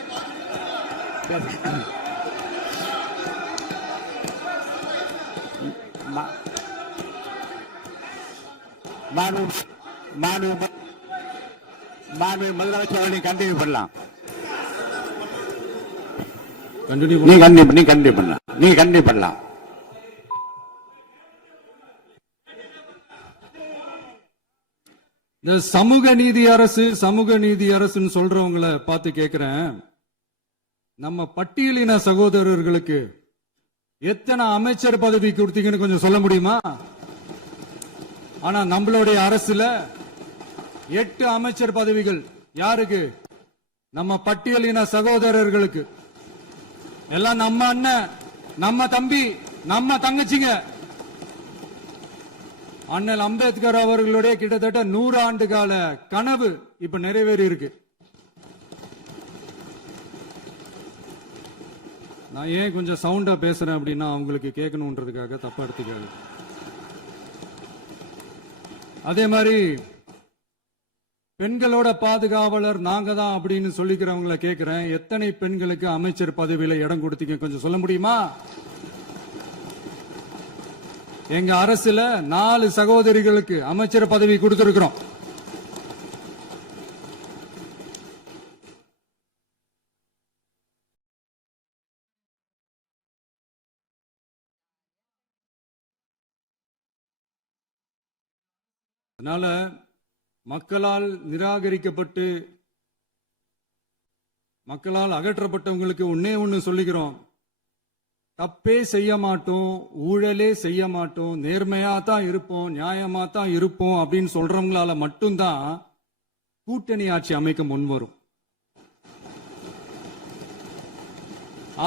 முதலமைச்சர் நீ கண்டினியூ பண்ணலாம். நீ கண்டினியூ பண்ணலாம். இந்த சமூக நீதி அரசுன்னு சொல்றவங்களை பார்த்து கேட்கிறேன், நம்ம பட்டியலின சகோதரர்களுக்கு எத்தனை அமைச்சர் பதவி கொடுத்தீங்கன்னு கொஞ்சம் சொல்ல முடியுமா? ஆனா நம்மளுடைய அரசுல 8 அமைச்சர் பதவிகள் யாருக்கு? நம்ம பட்டியலின சகோதரர்களுக்கு. எல்லாம் நம்ம அண்ணன், நம்ம தம்பி, நம்ம தங்கச்சிங்க. அண்ணல் அம்பேத்கர் அவர்களுடைய கிட்டத்தட்ட 100 ஆண்டு கால கனவு இப்ப நிறைவேறி இருக்கு. நான் ஏன் கொஞ்சம் சவுண்டா பேசுறேன் அப்படின்னா அவங்களுக்கு கேட்கணும்ன்றதுக்காக தப்பா எடுத்துக்காது. அதே மாதிரி பெண்களோட பாதுகாவலர் நாங்க தான் அப்படின்னு சொல்லிக்கிறவங்களை கேட்கிறேன், எத்தனை பெண்களுக்கு அமைச்சர் பதவியில இடம் கொடுத்தீங்க கொஞ்சம் சொல்ல முடியுமா? எங்க அரசுல 4 சகோதரிகளுக்கு அமைச்சர் பதவி கொடுத்திருக்கிறோம். அதனால மக்களால் நிராகரிக்கப்பட்டு மக்களால் அகற்றப்பட்டவங்களுக்கு ஒன்னே ஒன்னு சொல்லிக்கிறோம், தப்பே செய்ய மாட்டோம், ஊழலே செய்ய மாட்டோம், நேர்மையா தான் இருப்போம், நியாயமா தான் இருப்போம் அப்படின்னு சொல்றவங்களால மட்டும்தான் கூட்டணி ஆட்சி அமைக்க முன்வரும்.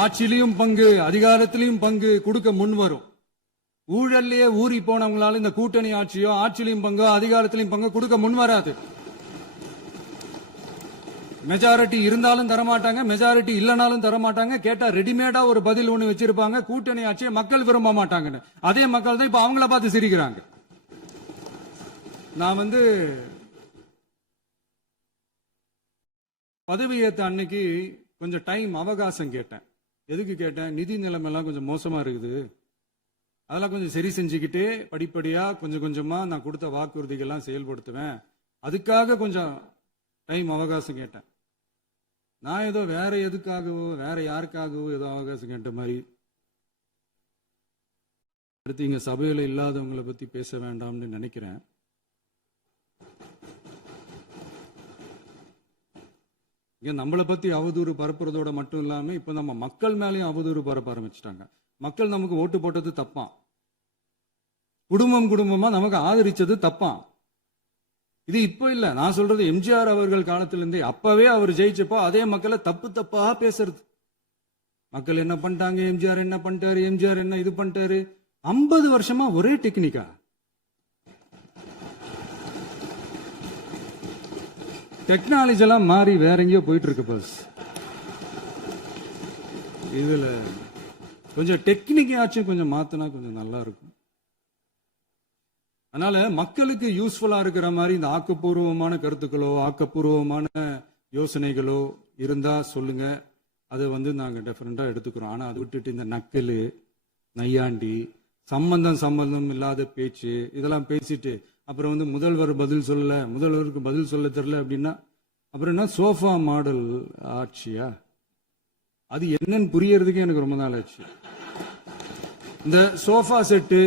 ஆட்சியிலையும் பங்கு, அதிகாரத்திலையும் பங்கு கொடுக்க முன்வரும். ஊழல்லையே ஊறி போனவங்களால இந்த கூட்டணி ஆட்சியோ, ஆட்சியிலையும் பங்கோ, அதிகாரத்திலையும் பங்கு கொடுக்க முன்வராது. மெஜாரிட்டி இருந்தாலும் தரமாட்டாங்க, மெஜாரிட்டி இல்லனாலும் தரமாட்டாங்க. கேட்டா ரெடிமேடா ஒரு பதில் ஒண்ணு வச்சிருப்பாங்க, கூட்டணி ஆட்சியை மக்கள் விரும்ப மாட்டாங்கன்னு. அதே மக்கள் தான் இப்ப அவங்கள பார்த்து சிரிக்கிறாங்க. நான் பதவி ஏத்த அன்னைக்கு கொஞ்சம் டைம் அவகாசம் கேட்டேன். எதுக்கு கேட்டேன்? நிதி நிலைமைலாம் கொஞ்சம் மோசமா இருக்குது, அதெல்லாம் கொஞ்சம் சரி செஞ்சுக்கிட்டே படிப்படியா கொஞ்சம் கொஞ்சமா நான் கொடுத்த வாக்குறுதிகள்லாம் செயல்படுத்துவேன், அதுக்காக கொஞ்சம் டைம் அவகாசம் கேட்டேன். நான் ஏதோ வேற எதுக்காகவோ வேற யாருக்காகவோ ஏதோ அவகாசம் கேட்ட மாதிரி. அடுத்து இங்க சபையில இல்லாதவங்களை பத்தி பேச வேண்டாம்னு நினைக்கிறேன். இங்க நம்மளை பத்தி அவதூறு பரப்புறதோட மட்டும் இல்லாம இப்ப நம்ம மக்கள் மேலேயும் அவதூறு பரப்ப ஆரம்பிச்சிட்டாங்க. மக்கள் நமக்கு ஓட்டு போட்டது தப்பான், குடும்பம் குடும்பமா நமக்கு ஆதரிச்சது தப்பான். இது இப்ப இல்ல, நான் சொல்றது எம்ஜிஆர் அவர்கள் காலத்திலிருந்தே. அப்பவே அவர் ஜெயிச்சப்போ அதே மக்களை தப்பு தப்பா பேசுறது. மக்கள் என்ன பண்ணிட்டாங்க, எம்ஜிஆர் என்ன பண்ணிட்டாரு, எம்ஜிஆர் என்ன இது பண்ணிட்டாரு. 50 வருஷமா ஒரே டெக்னிக்கா. டெக்னாலஜி எல்லாம் மாறி வேற எங்கேயோ போயிட்டு இருக்கு பஸ். இதுல கொஞ்சம் டெக்னிக்காச்சும் கொஞ்சம் மாத்தினா கொஞ்சம் நல்லா இருக்கும். அதனால மக்களுக்கு யூஸ்ஃபுல்லா இருக்கிற மாதிரி இந்த ஆக்கப்பூர்வமான கருத்துக்களோ ஆக்கப்பூர்வமான யோசனைகளோ இருந்தா சொல்லுங்க, அதை நாங்க டெஃபரெண்டா எடுத்துக்கிறோம். ஆனா அதை விட்டுட்டு இந்த நக்கலு, நையாண்டி, சம்பந்தம் இல்லாத பேச்சு இதெல்லாம் பேசிட்டு அப்புறம் முதல்வர் பதில் சொல்லல, முதல்வருக்கு பதில் சொல்ல தெரியல அப்படின்னா அப்புறம் என்ன சோஃபா மாடல் ஆட்சியா? அது என்னன்னு புரியறதுக்கே எனக்கு ரொம்ப நாள் ஆச்சு. இந்த சோஃபா செட்டு,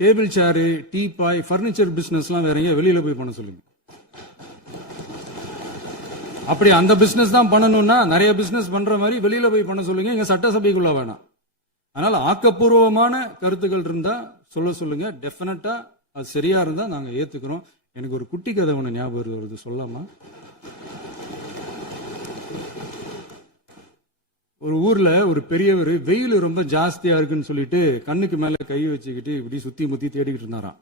டேபிள் சேரு, டீபாய், பர்னிச்சர் பிசினஸ் எல்லாம் வேற எங்க வெளியில போய் பண்ண சொல்லுங்க. அப்படி அந்த பிசினஸ் தான் பண்ணணும்னா நிறைய பிசினஸ் பண்ற மாதிரி வெளியில போய் பண்ண சொல்லுங்க, இங்க சட்டசபைக்குள்ள வேணாம். அதனால ஆக்கப்பூர்வமான கருத்துக்கள் இருந்தா சொல்லுங்க, டெஃபினட்டா அது சரியா இருந்தா நாங்க ஏத்துக்கிறோம். எனக்கு ஒரு குட்டி கதை ஒண்ணு ஞாபகம் வருது, சொல்லாமா? ஒரு ஊர்ல ஒரு பெரியவர் வெயில் ரொம்ப ஜாஸ்தியா இருக்குன்னு சொல்லிட்டு கண்ணுக்கு மேல கை வச்சுக்கிட்டு இப்படி சுத்தி முத்தி தேடிக்கிட்டு இருந்தாராம்.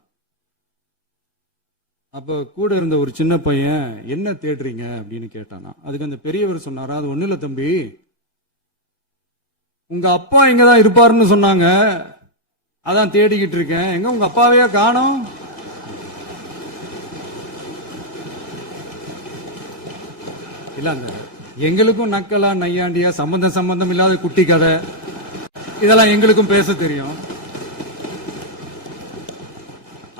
அப்ப கூட இருந்த ஒரு சின்ன பையன் என்ன தேடுறீங்க அப்படின்னு கேட்டானா. அதுக்கு அந்த பெரியவர் சொன்னாரா, அது ஒண்ணு இல்ல தம்பி, உங்க அப்பா இங்கதான் இருப்பாருன்னு சொன்னாங்க, அதான் தேடிக்கிட்டு இருக்கேன், எங்க உங்க அப்பாவையா காணோம்? இல்ல அந்த எங்களுக்கும் நக்கலா நையாண்டியா சம்பந்தம் இல்லாத குட்டி கதை இதெல்லாம் எங்களுக்கும் பேச தெரியும்.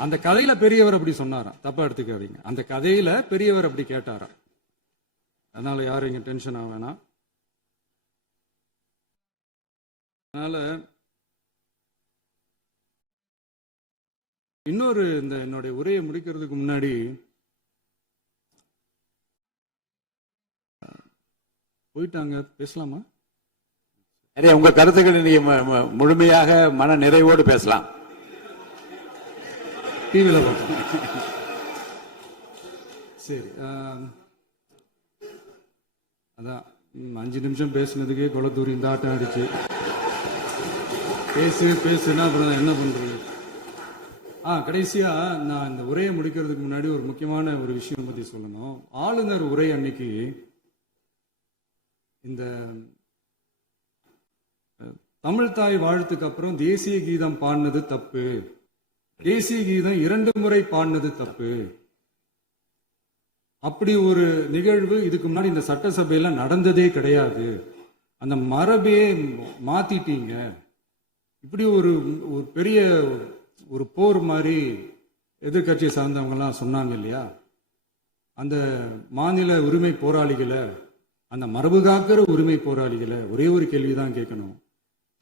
அந்த கதையில பெரியவர் அப்படி சொன்னாராம், தப்பா எடுத்துக்காதீங்க. அந்த கதையில பெரியவர் அப்படி கேட்டாராம். அதனால யாரும் இங்க டென்ஷன் ஆக வேணாம். அதனால இன்னொரு இந்த என்னுடைய உரையை முடிக்கிறதுக்கு முன்னாடி போயிட்டாங்க, பேசலாமா? நிறைய உங்க கருத்துக்களை நீங்க முழுமையாக மன நிறைவோடு பேசலாம். டிவியில பார்ப்போம். சரி, அதான் 5 நிமிஷம் பேசினதுக்கே கொளத்தூரி இந்த ஆட்டம் அடிச்சு பேசுனா அப்புறம் என்ன பண்றது? கடைசியா நான் இந்த உரையை முடிக்கிறதுக்கு முன்னாடி ஒரு முக்கியமான ஒரு விஷயம் பத்தி சொல்லணும். ஆளுநர் உரை அன்னைக்கு இந்த தமிழ் தாய் வாழ்த்துக்கு அப்புறம் தேசிய கீதம் பாடினது தப்பு, தேசிய கீதம் 2 முறை பாடினது தப்பு, அப்படி ஒரு நிகழ்வு இதுக்கு முன்னாடி இந்த சட்டசபையில நடந்ததே கிடையாது. அந்த மரபே மாத்திட்டீங்க. இப்படி ஒரு ஒரு பெரிய ஒரு போர் மாதிரி எதிர்கட்சியை சார்ந்தவங்க எல்லாம் சொன்னாங்க இல்லையா? அந்த மாநில உரிமை போராளிகளை, அந்த மரபு காக்கிற உரிமை போராளிகளை ஒரே ஒரு கேள்விதான் கேட்கணும்.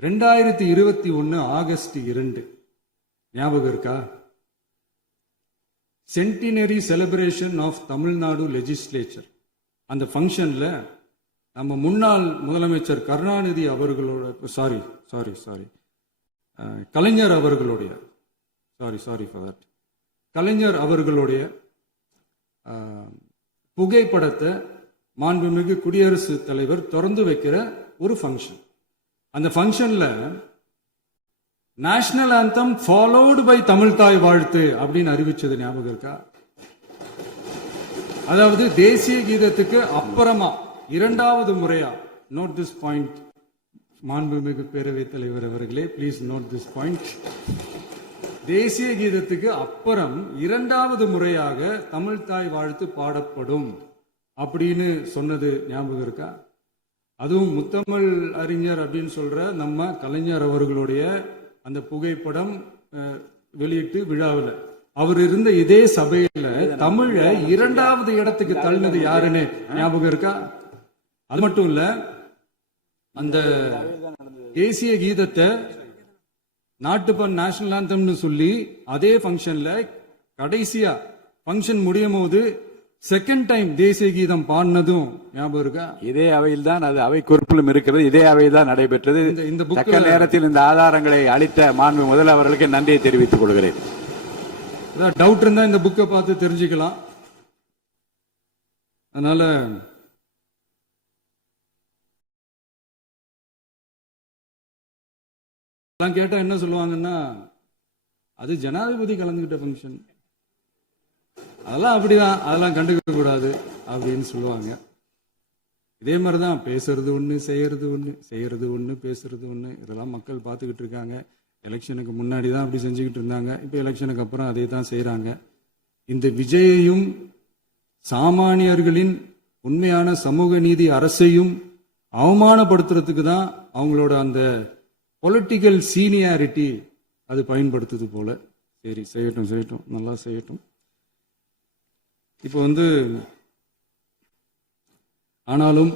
2021 ஆகஸ்ட் 2 ஞாபகம் இருக்கா? Centenary celebration of Tamil Nadu legislature. அந்த ஃபங்க்ஷன்ல நம்ம முன்னாள் முதலமைச்சர் கருணாநிதி அவர்களோட கலைஞர் அவர்களுடைய கலைஞர் அவர்களுடைய புகைப்படத்தை மாண்புமிகு குடியரசுத் தலைவர் திறந்து வைக்கிற ஒரு ஃபங்க்ஷன். அந்த ஃபங்க்ஷன்ல national anthem followed by Tamil Thai Vazhthu அப்படின்னு அறிவிச்சது ஞாபகம் இருக்கா? அதாவது தேசிய கீதத்துக்கு அப்புறமா இரண்டாவது முறையா, நோட் திஸ் பாயிண்ட் மாண்புமிகு பேரவைத் தலைவர் அவர்களே, ப்ளீஸ் நோட் திஸ் பாயிண்ட். தேசிய கீதத்துக்கு அப்புறம் இரண்டாவது முறையாக தமிழ் தாய் வாழ்த்து பாடப்படும் அப்படின்னு சொன்னது ஞாபகம் இருக்கா? அதுவும் முத்தமிழ் அறிஞர் அப்படின்னு சொல்ற நம்ம கலைஞர் அவர்களுடைய அந்த புகைப்படம் வெளியிட்டு விழாவில் அவர் இருந்த இதே சபையில தமிழ இரண்டாவது இடத்துக்கு தள்ளினது யாருன்னு ஞாபகம் இருக்கா? அது மட்டும் இல்ல, அந்த தேசிய கீதத்தை நாட்டுப்பண் நேஷனல் ஆந்தம்னு சொல்லி அதே ஃபங்க்ஷன்ல கடைசியா ஃபங்க்ஷன் முடியும் போது செகண்ட் டைம் தேசிய கீதம் பாடினதும் ஞாபகம் இருக்கா? இதே அவையில் தான், அது அவை குறிப்பிலும் இருக்கிறது, இதே அவையில் தான் நடைபெற்றது. இந்த தக்க நேரத்தில் இந்த ஆதாரங்களை அளித்த மாண்பு முதல் அவர்களுக்கு நன்றியை தெரிவித்துக் கொள்கிறேன். டவுட் இருந்தா இந்த புக்கை பார்த்து தெரிஞ்சுக்கலாம். அதனால கேட்டா என்ன சொல்லுவாங்கன்னா, அது ஜனாதிபதி கலந்துகிட்ட ஃபங்க்ஷன், அதெல்லாம் அப்படிதான், அதெல்லாம் கண்டுக்க கூடாது அப்படின்னு சொல்லுவாங்க. இதே மாதிரிதான் பேசுறது ஒண்ணு, செய்யறது ஒண்ணு, பேசுறது ஒண்ணு. இதெல்லாம் மக்கள் பார்த்துக்கிட்டு இருக்காங்க. எலெக்ஷனுக்கு முன்னாடி தான் அப்படி செஞ்சுக்கிட்டு இருந்தாங்க. இப்ப எலெக்ஷனுக்கு அப்புறம் அதே தான் செய்யறாங்க. இந்த விஜயையும் சாமானியர்களின் உண்மையான சமூக நீதி அரசையும் அவமானப்படுத்துறதுக்கு தான் அவங்களோட அந்த பொலிட்டிக்கல் சீனியாரிட்டி அது பயன்படுத்துது போல. சரி, செய்யட்டும், நல்லா செய்யட்டும். இப்போ ஆனாலும்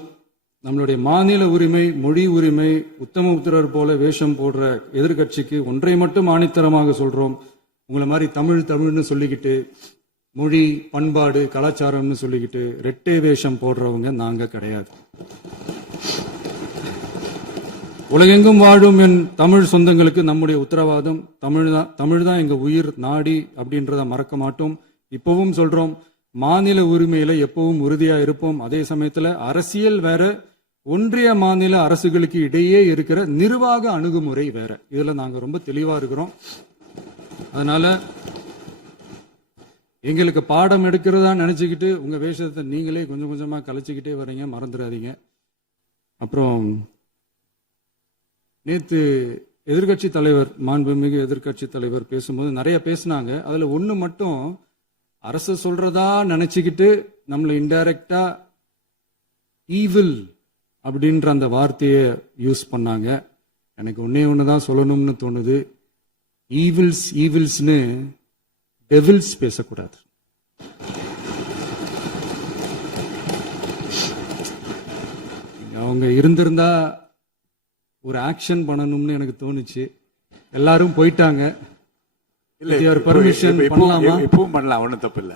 நம்மளுடைய மாநில உரிமை, மொழி உரிமை, உத்தமபுத்திரர் போல வேஷம் போடுற எதிர்கட்சிக்கு ஒன்றை மட்டும் ஆணித்தரமாக சொல்றோம். உங்களை மாதிரி தமிழ்னு சொல்லிக்கிட்டு, மொழி, பண்பாடு, கலாச்சாரம்னு சொல்லிக்கிட்டு ரெட்டை வேஷம் போடுறவங்க நாங்க கிடையாது. உலகெங்கும் வாழும் என் தமிழ் சொந்தங்களுக்கு நம்முடைய உத்தரவாதம் தமிழ் தான் எங்க உயிர் நாடி அப்படின்றத மறக்க மாட்டோம். இப்பவும் சொல்றோம், மாநில உரிமையில எப்பவும் உறுதியா இருப்போம். அதே சமயத்துல அரசியல் வேற, ஒன்றிய மாநில அரசுகளுக்கு இடையே இருக்கிற நிர்வாக அணுகுமுறை வேற. இதுல நாங்க ரொம்ப தெளிவா இருக்கிறோம். அதனால எங்களுக்கு பாடம் எடுக்கிறதா நினைச்சுக்கிட்டு உங்க வேஷத்தை நீங்களே கொஞ்சம் கொஞ்சமா கலைச்சுக்கிட்டே வர்றீங்க, மறந்துடாதீங்க. அப்புறம் நேத்து எதிர்கட்சி தலைவர், மாண்புமிகு எதிர்கட்சி தலைவர் பேசும்போது நிறைய பேசினாங்க. அதுல ஒண்ணு மட்டும், அரசு சொல்றதா நினைச்சுக்கிட்டு நம்மளை இன்டைரக்டா ஈவில் அப்படின்ற அந்த வார்த்தையை யூஸ் பண்ணாங்க. எனக்கு ஒண்ணுதான் சொல்லணும்னு தோணுது. ஈவில்ஸ்னு டெவில்ஸ் பேசக்கூடாது. அவங்க இருந்திருந்தா ஒரு ஆக்ஷன் பண்ணணும்னு எனக்கு தோணுச்சு. எல்லாரும் போயிட்டாங்க. பர்மிஷன் பண்ணலாமா? இப்பவும் பண்ணலாம், ஒண்ணும் தப்பு இல்ல.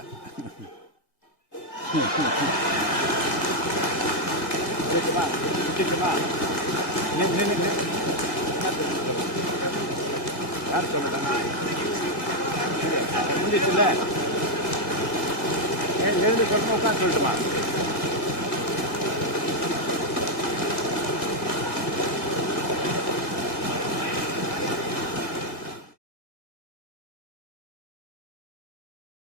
சொல்லட்டுமா?